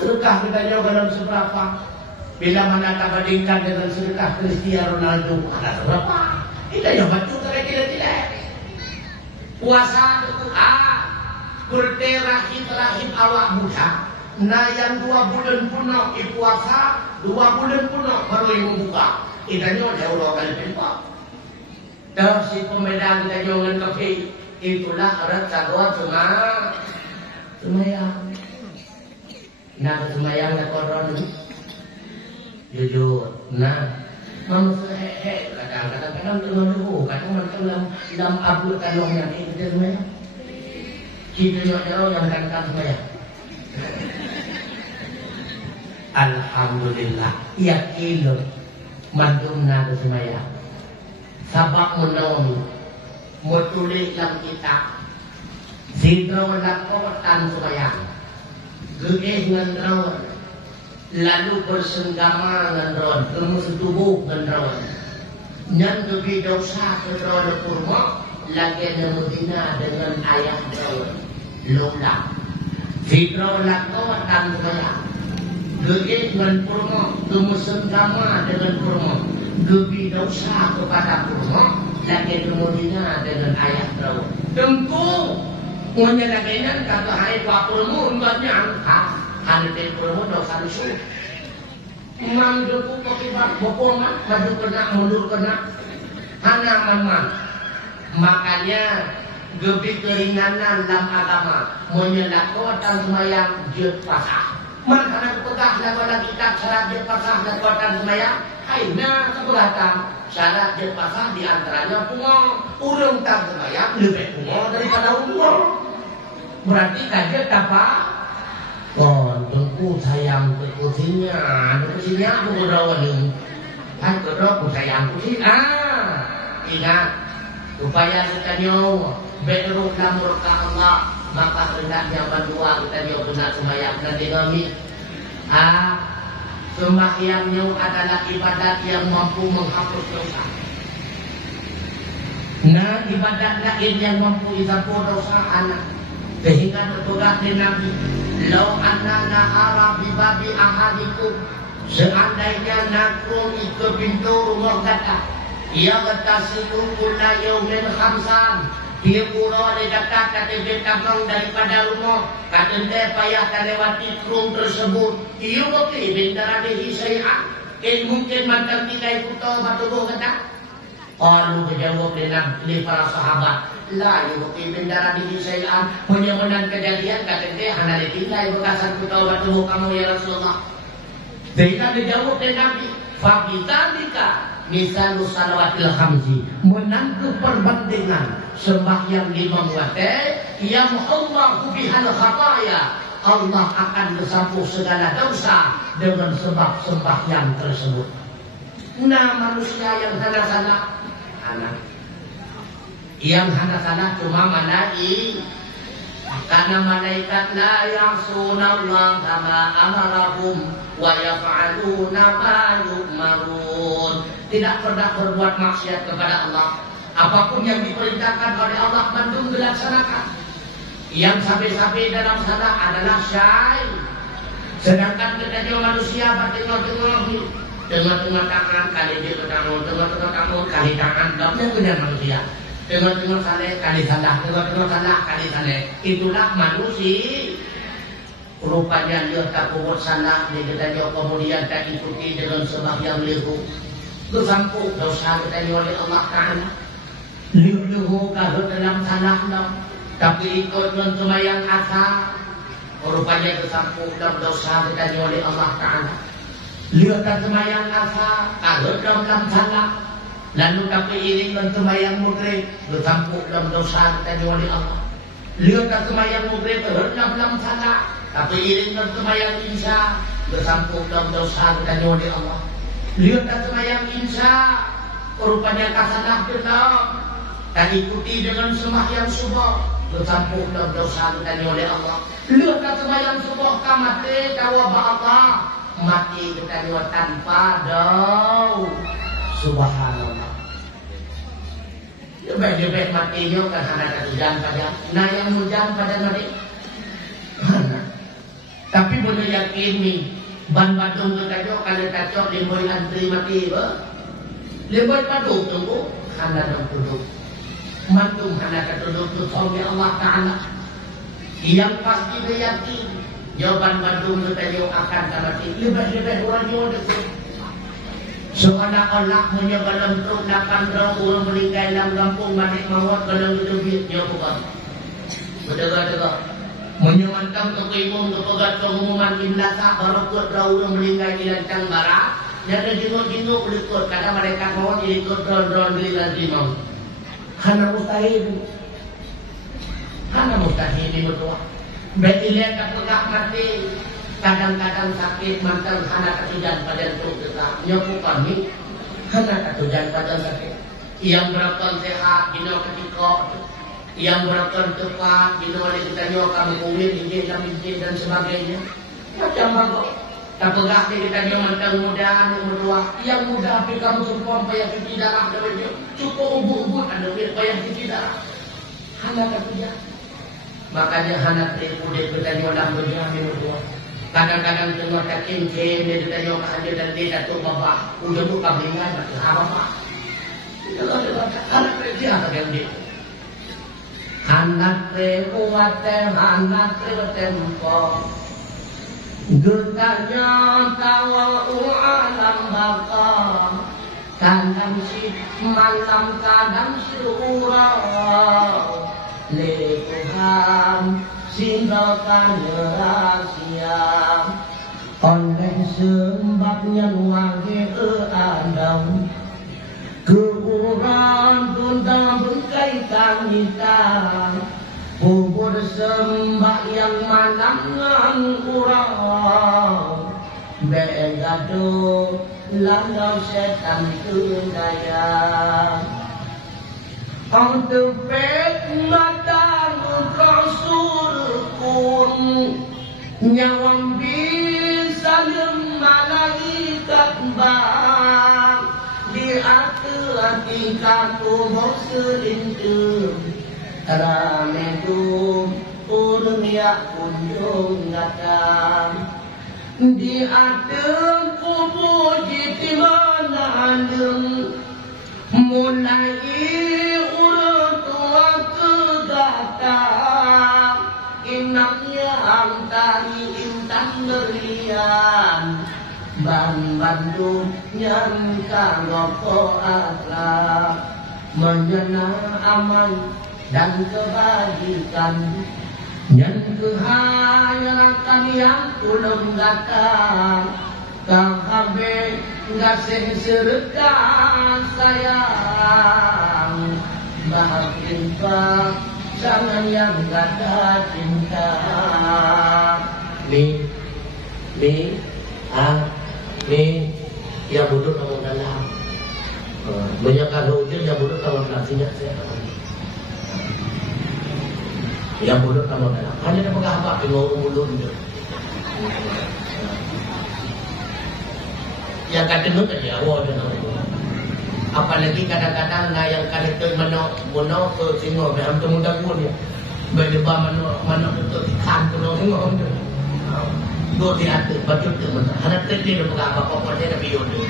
sedekah kita jauh dalam seberapa. Bila mana tak bandingkan dengan sedekah Cristiano Ronaldo, ada seberapa? Kita yang baca tidak. Puasa itu berterahim awak muda. Nah yang 2 bulan penuh puasa, 2 bulan penuh baru yang buka. Itanya ada orang kali tempat. Terus si pembeda kita jangan kafe. Itulah orang cagoan semayang. Nah semayang nak koron. Jujur, nah, manusia kadang-kadang dulu, kadang dalam abul kalongnya kita semuanya. Kita yang kan semuanya. Alhamdulillah, yakin madumna semuanya. Sabak menolong, mutulik dalam kitab. Sidro lakotan semuanya. Gede ngendron. Lalu bersenggama dengan ron, kemus tubuh dengan ron. Yang lebih dosa ke ron kurma, lagi nemudina dengan ayah ron. Lola. Fitro lakawat dan kaya. Gede dengan kurma, kemus senggama dengan kurma. Lebih dosa kepada kurma, lagi nemudina dengan ayah ron. Tentu, menyalahkan kata hai pak kurma, umpatnya angka. Hanya kurma dosa lusuh. Imam joku pakai bokongan, maju kena, mundur kena. Hanya memang. Makanya gebi keringanan dalam agama menyelakkan semayang jet pasah. Makanya pegah lakukan kita syarat jet pasah lakukan semayang. Aina keberatan syarat jet pasah diantaranya pungo. Urung tak semayang lebih pungo daripada umur. Berarti kajian apa? Oh, tengku sayang kucingnya aku berdoa nih. Kan berdoa ku sayang kucing. Ingat supaya kita nyawa berdoa murka Allah, maka hendaknya berdua kita nyawa benar sembahyang dan dinami. Sembahyang nyawa adalah ibadat yang mampu menghapus dosa. Nah, ibadat lain yang mampu menghapus dosa anak. Sehingga tertugas di Nabi, lau anna nahara bibabi ahadikum, seandainya nakung ke pintu rumah kata, ia bertasiku kulla yaumin khamsan, dia pura di dekat kata dia tabang daripada rumah, kata dia payah terlewati kerung tersebut, ia bukti bintara dihi syai'an, mungkin mantan kita ikut batu kata. Lalu dijawab oleh para sahabat, la yuki bendara di syai'an, menyemenang kejadian kata dia hanya ditinggal bekasan kutawa tubuh kamu ya Rasulullah. Sehingga dijawab oleh Nabi, fabidzalika misal salawatil khamsi, menangku perbandingan sembahyang 5 waktu yang Allah bihal khataya, Allah akan mensapu segala dosa dengan sebab sembahyang tersebut. Nah, manusia yang salah anak yang salah cuma malaikat, karena malaikat la ya'sunallah kama amarahum wa yaf'aluna ma yu'marun, tidak pernah berbuat maksiat kepada Allah. Apapun yang diperintahkan oleh Allah mandung dilaksanakan. Yang sampai-sampai dalam salah adalah syai. Sedangkan kita manusia bertengah-tengah tengah-tengah tangan kali dia bertanggung, tengah-tengah tangan kali tangan, dan punya manusia. Tengah-tengah saleh kali salah, tengah-tengah salah kali saleh. Itulah manusia. Rupanya dia tak buat salah, dia kita kemudian tak ikuti dengan sembahyang lehu. Kesampuk dosa kita oleh Allah Taala. Lehu kalau dalam salah tapi ikut dengan sembahyang asal. Rupanya kesampuk dalam dosa kita oleh Allah Taala. Lihatkan semayang asa, agak dalam salah. Lalu tapi iringan semayang maghrib, bercampur dalam dosa kita oleh Allah. Lihatkan semayang maghrib, dalam salah. Tapi iringan semayang isya, bercampur dalam dosa kita oleh Allah. Lihatkan semayang isya, rupanya kasanah gelap. Dan ikuti dengan semayang subuh, bercampur dalam dosa kita oleh Allah. Lihatkan semayang subuh, kamate, kawabah Allah. Mati kita juga tanpa dau. Subhanallah. Lebih-lebih matinya kan anak hujan pada. Nah yang hujan pada nanti. Tapi boleh yakini ban badung kita juga kalau kacau lemboy antri mati ba. Lemboy badung tunggu hana dong duduk. Mantung hana duduk tu suami Allah Taala. Yang pasti dia yakin. Jawaban Bandung kita yang akan mati. Lebih-lebih orang yang dekat. Seolah-olah menyebalan truk 8 orang meninggal dalam kampung Manik Mawat kadang itu duitnya bukan. Betul-betul. Menyemantang kepimung kepegat pengumuman imlasa baru kuat orang meninggal di Lancang Barat. Yang jenguk-jenguk berikut. Kadang mereka mau jadi ikut drone-drone di Lancimau. Hana mustahil. Hana mustahil ini betul. Betilia kapegak mati, kadang-kadang sakit mantan hana ketujan pada untuk kita. Nyopu kami, hana ketujan pada sakit. Yang berakal sehat, gino ketika. Yang berakal tepat, gino oleh kita nyoka mengumir, izin dan sebagainya. Macam bagus. Kapegak kita nyoka mantan muda, muda. Yang muda tapi kamu semua payah cuci darah. Cukup ubur-ubur, ada payah cuci darah. Hana ketujan. Makanya anak kulit kita nyolang berjamin berdua. Kadang-kadang semua tak cincin, dia ditanya aja dan dia datuk babak. Udah buka beringan, apa pak? Anak kerja apa yang dia? Anak kuatem, anak tempo. Getahnya tawa alam baka. Kadang si malam, kadang si urau. Lekuhan singgalkan rahasia oleh sebabnya wangi adam keuran tunda berkaitan hitam kubur sembah yang manangan urang begado landau setan tundaya. Ang tepet mata Rasulkum nyawang bisa malaikat bang di hati kubur selintum rametum dunia kunjung datang di hati kubur di mana adem mulai urut tua kedatang inapnya antari intan berian ban Bandung yang kagoko akhlak menyenang aman dan kebajikan yang kehayatan yang tulung datang Kahabe ngasih serta sayang bahagia jangan yang gada cinta mi yang bodoh kamu dalam banyak kalau hujan yang bodoh kamu nasinya yang bodoh kamu dalam hanya ada pengapak di ngomong mulut yang kadang tadi awal dan apalagi kadang-kadang na yang kadang mono ke singo dalam temuda pun ya berdebat mano itu kan kuno singo itu do diatur bacut tu mana anak tadi dia bukan apa dia tapi yodo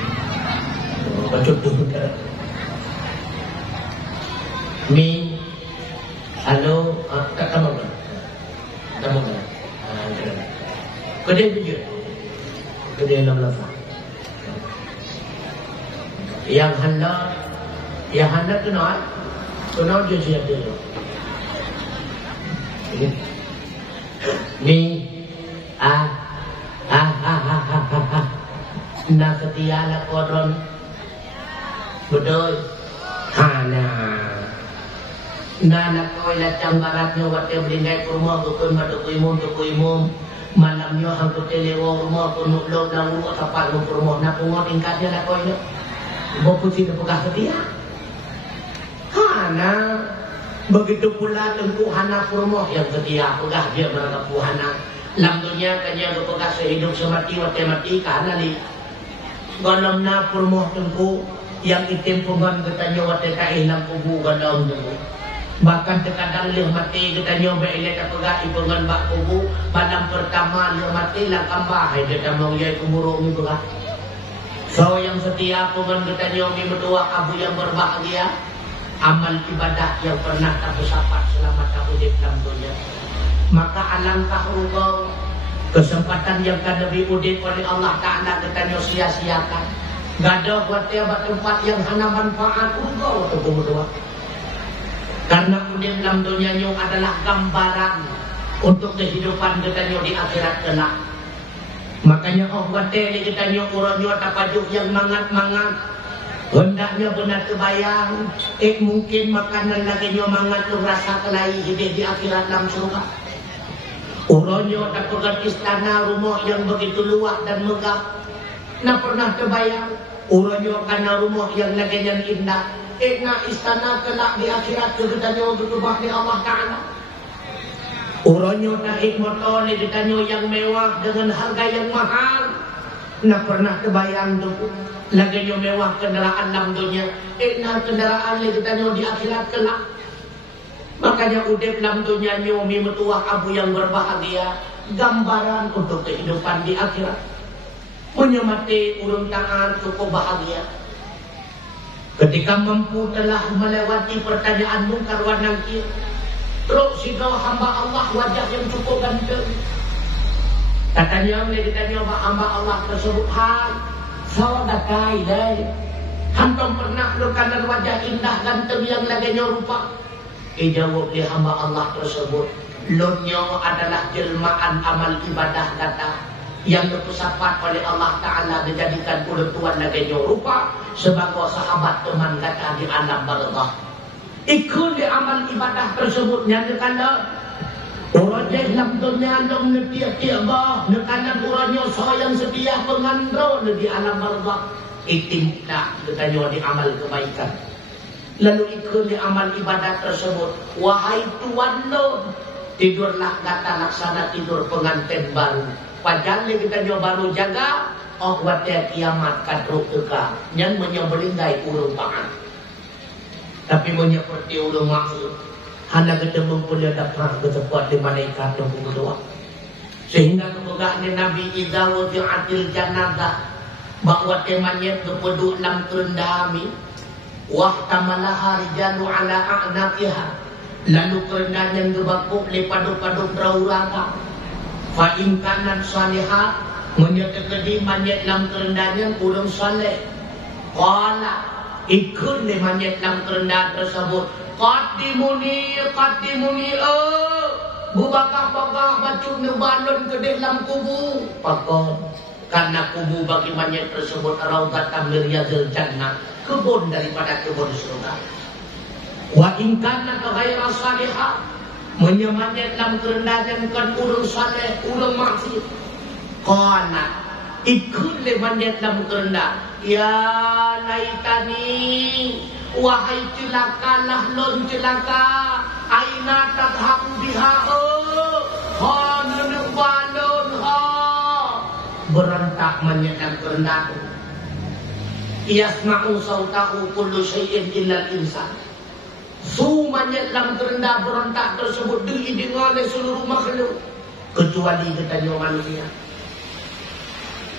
bacut tu mi halo kamu kedai biju kedai 16 yang hendak kenal dia siap dulu. Mi Na setia la koron. Betul. Hana. Na koi la cambaratnya wate beringai kurma kukun matukui mum. Malamnya hangkut telewo rumah punuk lo dan rumah sapat lo rumah nak pungut tingkatnya nak koi lo bapak tidak pegah setia hana begitu pula tengku hana rumah yang setia pegah dia berangkat hana lam dunia kanya pegah sehidup semati mati karena li gonom na rumah tengku yang itim pungan ketanya wate kailang kubu gonom tengku bahkan terkadang leh mati kita nyoba elek apagah ipungan bak kubu malam pertama leh mati lah kambah kita mau yai kumurung itu lah so yang setia pungan kita nyoba berdua abu yang berbahagia amal ibadah yang pernah tak bersapat selama tak hidup dalam dunia maka alangkah rugau kesempatan yang kada diudip oleh Allah Ta'ala kita nyoba sia-siakan gadah buat tiap tempat yang hana manfaat rugau atau berdua. Karena udip dalam dunia nyo adalah gambaran untuk kehidupan kita nyo di akhirat kelak. Makanya Allah tele kita nyo urang nyo tapajuk yang mangat-mangat. Hendaknya benar kebayang, mungkin makanan lagi nyo mangat lu rasa kelai hidup di akhirat dalam surga. Urang nyo tapagat istana rumah yang begitu luas dan megah. Nah pernah kebayang, urang nyo karena rumah yang lagi yang indah. Na istana kelak di akhirat kegedanyo berubah di Allah Ta'ala. Uronyo naik motor ni ditanyo yang mewah dengan harga yang mahal. Nak pernah kebayang tu lagi nyo mewah kendaraan dalam dunia. Na kendaraan ni ditanyo di akhirat kelak. Makanya udip dalam dunia nyo metuah abu yang berbahagia. Gambaran untuk kehidupan di akhirat. Menyemati urung tangan cukup bahagia. Ketika mampu telah melewati pertanyaan mungkar wa nangkir, terus sikau hamba Allah wajah yang cukup ganteng. Katanya ditanya hamba Allah tersebut, "Hai, sawadakai dai. Hantum pernah lukanan wajah indah ganteng yang lagi rupa?" Jawab dia hamba Allah tersebut, "Lonyo adalah jelmaan amal ibadah kata." Yang dipesapat oleh Allah Ta'ala dijadikan oleh Tuhan lagi rupa sebagai sahabat teman kata di alam barzakh. Ikut di amal ibadah tersebut nyatakan orang dalam dunia dong netiak-tiak bah nekanan orangnya sayang setia pengandro di alam barzakh. Itimta katanya di amal kebaikan. Lalu ikut di amal ibadah tersebut. Wahai Tuhan lo, tidurlah kata laksana tidur pengantin baru. Padahal kita nyoba baru jaga, waktu kiamat kadruk teka, yang menyebelinggai urung pangan. Tapi menyeperti urung maksud, hanya ketemu punya dapat bertempat di malaikat yang berdoa. Sehingga kemudian Nabi Iza wadi'atil janazah, bahwa temanya berpeduk dalam kerendami, wahtamalaha rijalu ala a'naqiha, lalu kerendam yang berbakuk lepadu-padu perahu raga. Fa'in kanan salihah menyekedi manyet dalam kerendahnya kurang salih. Qala ikut le manyet dalam kerendah tersebut. Qatimuni bubakah-bakah bacun balon ke dalam kubu. Pakon karena kubu bagi manyet tersebut raudatan min riyadil jannah, kebun daripada kebun surga. Wa in kana ghaira salihah menyemanya dalam kerendahnya bukan urung saleh, urung maksiat. Qala ikut lemanya dalam kerendah. Ya laitani, wahai celakalah lon celaka. Aina tadhabu biha hanun balon ha. Berentak menyedang kerendah. Yasma'u sautahu kullu syai'in illa al-insan. Sumanya dalam kerendah berontak tersebut didengar oleh seluruh makhluk kecuali ketanya manusia.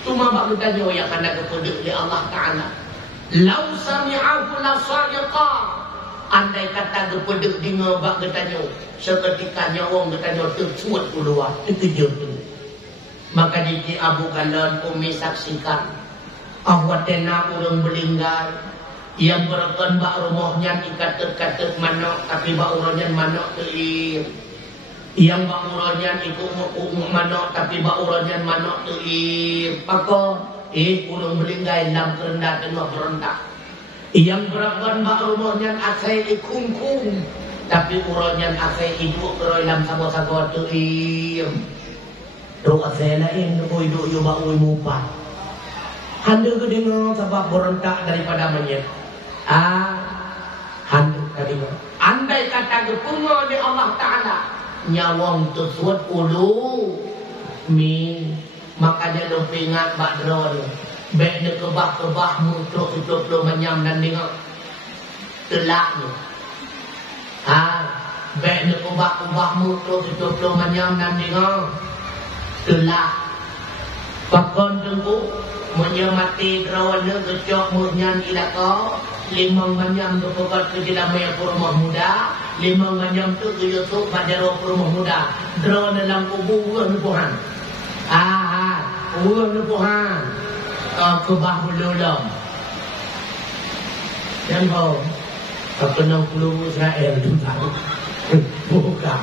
Cuma bak ketanya yang akan kepada oleh Allah Ta'ala. Lau sami'ahu la sa'iqa. Andai kata kepada dengar bak ketanya, seketika nyawa ketanya tercuat keluar, terkejut. Maka di Abu Kalon Umi saksikan awatena orang belinggar yang berkan bak rumahnya ikat-ikat manok, tapi bak urangnya manok teir. Yang bak urangnya ikut manok, tapi bak urangnya manok teir. Pakon Ulung belinggai lam kerendah tengah berentak. Yang berakan bak rumahnya asai ikungkung. Tapi uronnya asai ibu keroi lam sama-sama tu Ru asai lain ui du yu bak ui mupa. Handa ke dengar sebab berentak daripada menyet. Handa ke dengar. Andai kata kepunga oleh Allah Ta'ala. Nyawang tu suat ulu. Makanya lu pingat bak drone. Baik dia kebah-kebah mutluk-mutluk lu menyam dan dengar. Telak ni. Baik dia kebah-kebah mutluk-mutluk lu menyam dan dengar. Telak. Pakon tengku. Menyamati drone kecok munyan ilaka. Limang menyam tu kebat ke dalam rumah muda. Limang menyam tu ke Yusuf pada rumah muda. Drone dalam kubur nubuhan. Nubuhan. Kebah belulung. Yang kau kena peluru Israel tu tahu. Bukan.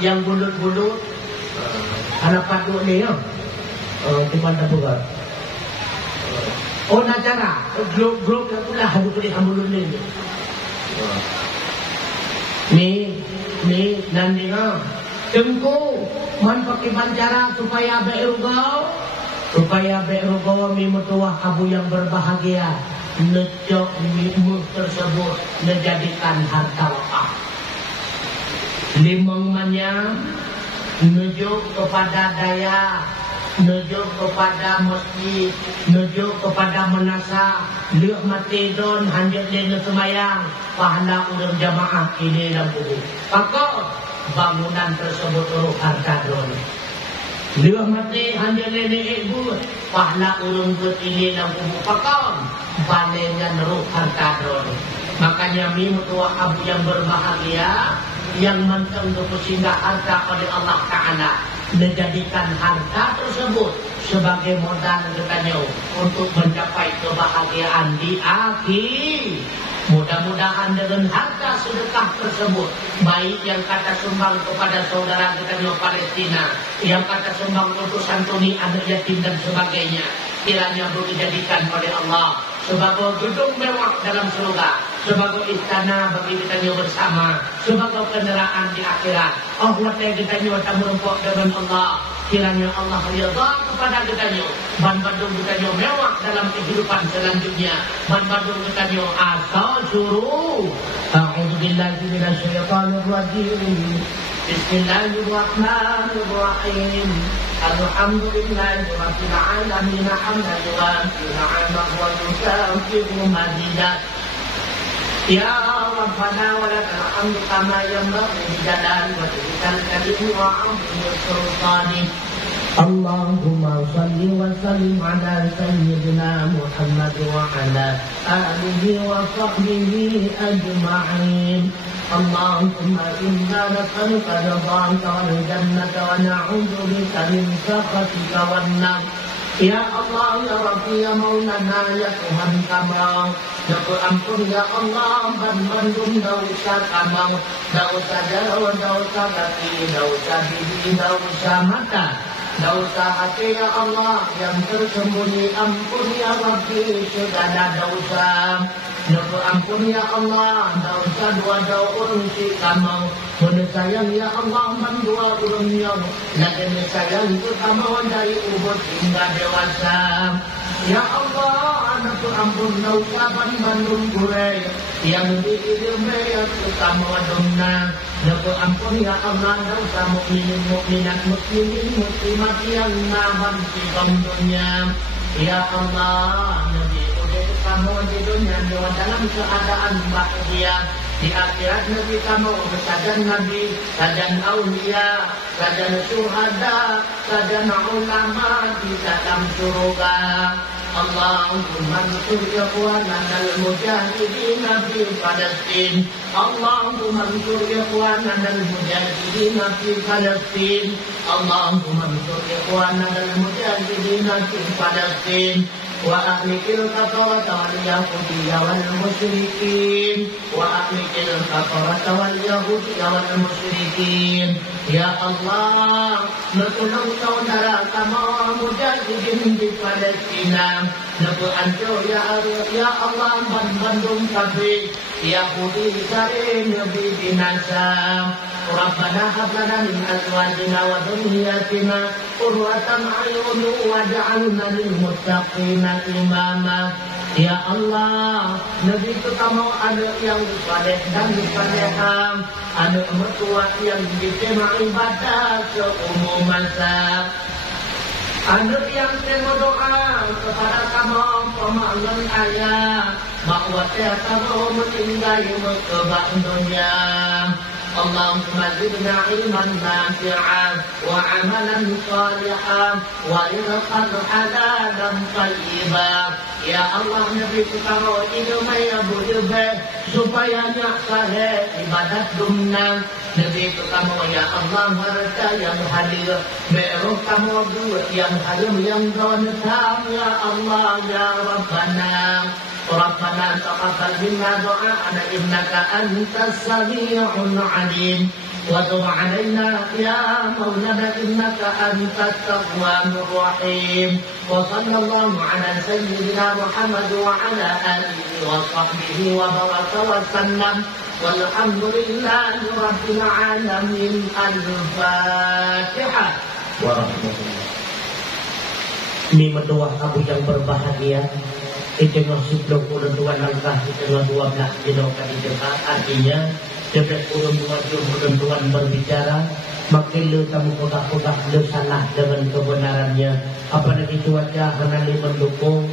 Yang bulut-bulut anak patut ni ya. Tuan tak buat. Nak cara grup yang pula hadu boleh hambulun ni. Ni nanti tengku man pakai bancara supaya berugau. Supaya berugau memutuah abu yang berbahagia. Lecok mimu tersebut menjadikan harta wakaf. Limang manyam menuju kepada daya, menuju kepada masjid, menuju kepada menasa. Liuk mati don hanjat lena semayang. Pahala urang jamaah ini dalam kubur. Maka bangunan tersebut urut harta don. Liuk mati hanjat lena ibu. Pahala urang ini dalam kubur. Maka balengan urut harta don. Makanya mutuah abu yang berbahagia, yang mentang bersinggah harta oleh Allah Ta'ala, menjadikan harta tersebut sebagai modal katanya untuk mencapai kebahagiaan di akhir. Mudah-mudahan dengan harta sedekah tersebut, baik yang kata sumbang kepada saudara katanya Palestina, yang kata sumbang untuk santuni anak yatim dan sebagainya, kiranya boleh dijadikan oleh Allah sebagai gedung mewah dalam surga, sebagai istana bagi kita bersama, sebagai kenderaan di akhirat. Allah kita merempok dengan Allah. Kiranya Allah ridha kepada kita. Ban-bandung kita mewah dalam kehidupan selanjutnya. Ban-bandung kita asal suruh. A'udzubillahi minasyaitonir rajim. Bismillahirrahmanirrahim. Alhamdulillahi rabbil alamin. Hamdan yuwafi ni'amahu wa yukafi'u mazidah. Ya Rabbana wa lakal hamdu kama yanbaghi li jalali wajhikal karim wa 'azimi sultanik. Allahumma salli wa sallim ala sayyidina Muhammad wa ala alihi wa sahbihi ajma'in. Allahumma inna nas'aluka ridhaka wal jannata wa na'udzu bika min sakhatika wan nar. Ya Allah, ya Rabbi, ya Maulana, ya Tuhan kami, ya ampun ya Allah, bandung dosa kami, dosa jauh, dosa kaki, dosa gigi, dosa mata, dosa hati ya Allah, yang tersembunyi ampun ya Rabbi, segala dosa. Ya ampun ya Allah, dosa dua urung si kamu, sayang ya Allah, mandua urung yang, dan sayang itu kamu dari ubud hingga dewasa. Ya Allah, anakku ampun dosa bandung kurai, yang diilmai aku kamu adumna. Ya ampun ya Allah, dosa mukminin mukminat muslimin muslimat yang nahan si bandungnya. Ya Allah, Nabi kamu di dunia dalam keadaan bahagia, di akhirat Nabi kamu sajan Nabi, sajan aulia, sajan syuhada, sajan ulama di dalam surga. Allahumma ansur ikhwanana al-mujahidin fi Palestin. Allahumma ansur ikhwanana al-mujahidin fi Palestin. Allahumma ansur ikhwanana al-mujahidin fi Palestin. وأهلك الكفرة واليهود والمشركين وأهلك الكفرة واليهود والمشركين Ya Allah, menolong saudara sama mujahidin di Palestina. Nabantu ya Allah, Bandung Pabrik, Yahudi Karim, Nabi Binasa. Rabbana hab lana min azwajina wa dhurriyyatina qurratan a'yun waj'alna lil muttaqina imama. Ya Allah, Nabi kita mau ada yang saleh dan salehah, ada mertua yang diterima ibadah seumur masa, ada yang terima doa kepada kamu pemahaman ayat bahwa tiada kamu meninggal kebak dunia. Allahumma zidna ilman nafi'an wa amalan salihan wa rizqan halalan tayyiban. Ya Allah, Nabi kita mau hidup yang berjubah supaya nyaksa ibadat dumna. Nabi kita mau ya Allah mereka yang hadir beruh kamu buat yang hadir yang donetam ya Allah ya Rabbana. Rabbana taqabbal minna du'a'ana innaka antas sami'ul 'alim wa tub 'alaina ya maulana innaka antat tawwabur rahim. Wa sallallahu 'ala sayyidina Muhammad wa 'ala alihi wa sahbihi wa baraka wa sallam. Walhamdulillahi rabbil 'alamin. Al-Fatihah. Warahmatullahi. Ini mendoa kamu yang berbahagia. Itu masuk 20 langkah, itu 12 jenokan di dekat. Artinya, setiap 20 Tuhan berbicara, makin lu kamu pegah-pegah lu salah dengan kebenarannya. Apalagi cuaca hanali mendukung,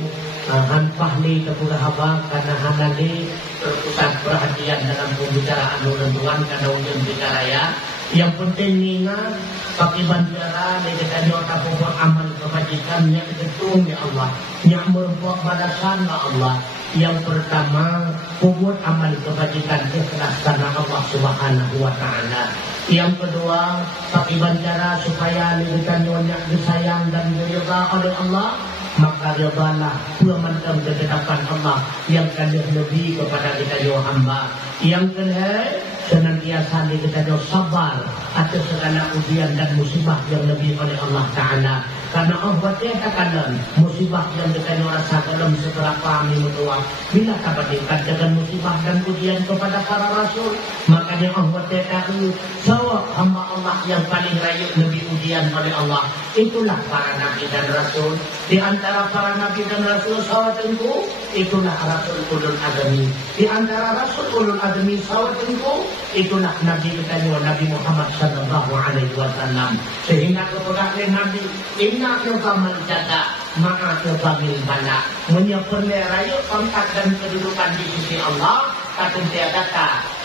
hanpah li kepegah apa, karena hanali terpusat perhatian dalam pembicaraan Tuhan karena ujung bicara ya. Yang penting ingat pakai bandara kita nyata buat amal kebajikan yang ketung ya Allah, yang berbuat balasan ya Allah. Yang pertama buat amal kebajikan ikhlas karena Allah Subhanahu wa taala. Yang kedua pakai bandara supaya kita nyonya disayang dan diridha oleh Allah. Maka ridhalah pemandang ketetapan Allah yang kalian lebih kepada kita yo hamba. Yang kedua senantiasa kita yo sabar atas segala ujian dan musibah yang lebih oleh Allah Ta'ala. Karena Allah katakan musibah yang kita yo rasakan seberapa kami mutua bila kita bandingkan dengan musibah dan ujian kepada para rasul. Makanya Allah katakan bahwa hamba Allah yang paling layak lebih ujian oleh Allah itulah para nabi dan rasul. Di antara para nabi dan rasul sahabatku itulah rasul ulul azmi. Di antara rasul ulul azmi sahabatku itulah nabi kita Nabi Muhammad sallallahu alaihi wasallam. Sehingga kepada nabi inna yuqamal jada ma'a yuqamil bala. Menyempurnakan pangkat dan kedudukan di sisi Allah. Kata tiada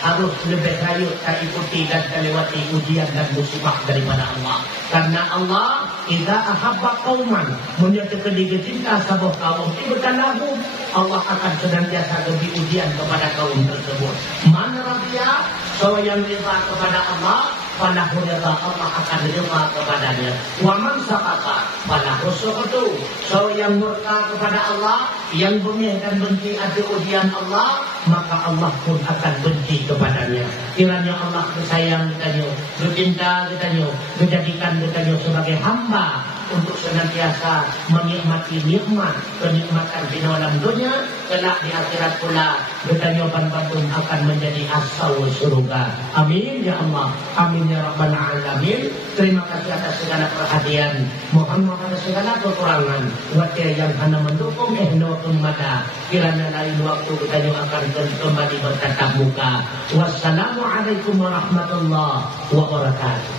harus lebih rayu tak ikuti dan terlewati ujian dan musibah daripada Allah. Karena Allah idza ahabba qauman, menyatakan dia cinta sebuah kaum ibtalahu, Allah akan senantiasa beri ujian kepada kaum tersebut. Man radiya, so yang rida kepada Allah, falahu ridha, Allah akan rida kepadanya. Wa man saqata falahu suqatu, so yang murka kepada Allah, yang bengih dan benci ada ujian Allah, maka Allah pun akan benci kepadanya. Kiranya Allah bersayang kepadanya, bercinta kepadanya, menjadikan kepadanya sebagai hamba untuk senantiasa menikmati nikmat kenikmatan di dalam dunia, kelak di akhirat pula kepadanya Bandung akan menjadi asal surga. Amin ya Allah, amin ya rabbal alamin. Terima kasih atas segala perhatian, mohon maaf atas segala kekurangan. Waktu yang hanya mendukung ihno ummata, kiranya lain waktu kita akan kembali bertatap muka. Wassalamualaikum warahmatullahi wabarakatuh.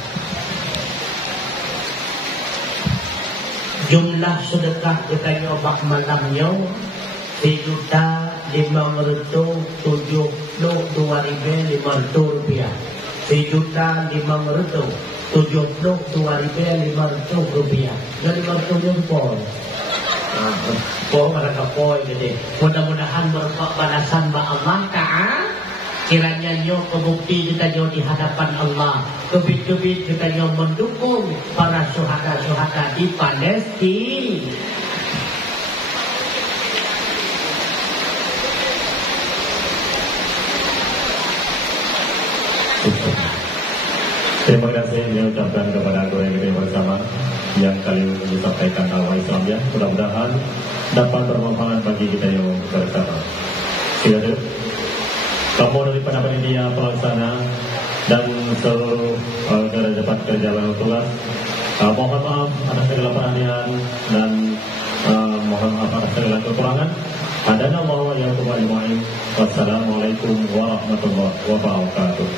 Jumlah sedekah kita nyobak malamnya 1.572.500 rupiah. 1.572.500 rupiah. Dari 500 jempol. Oh, mereka poin gede. Mudah-mudahan berbuat balasan ba Allah Ta'ala. Kiranya nyo kebukti kita nyo di hadapan Allah. Kebit-kebit kita nyo mendukung para syuhada-syuhada di Palestina. Terima kasih yang ucapkan kepada Guru yang kita bersama yang kali ini disampaikan dakwah Islam ya. Mudah-mudahan dapat bermanfaat bagi kita yang bersama. Silakan. Kamu daripada panitia pelaksana dan seluruh garda depan kerja tugas. Mohon maaf atas segala perhatian dan mohon maaf atas segala kekurangan. Wassalamualaikum warahmatullahi wabarakatuh.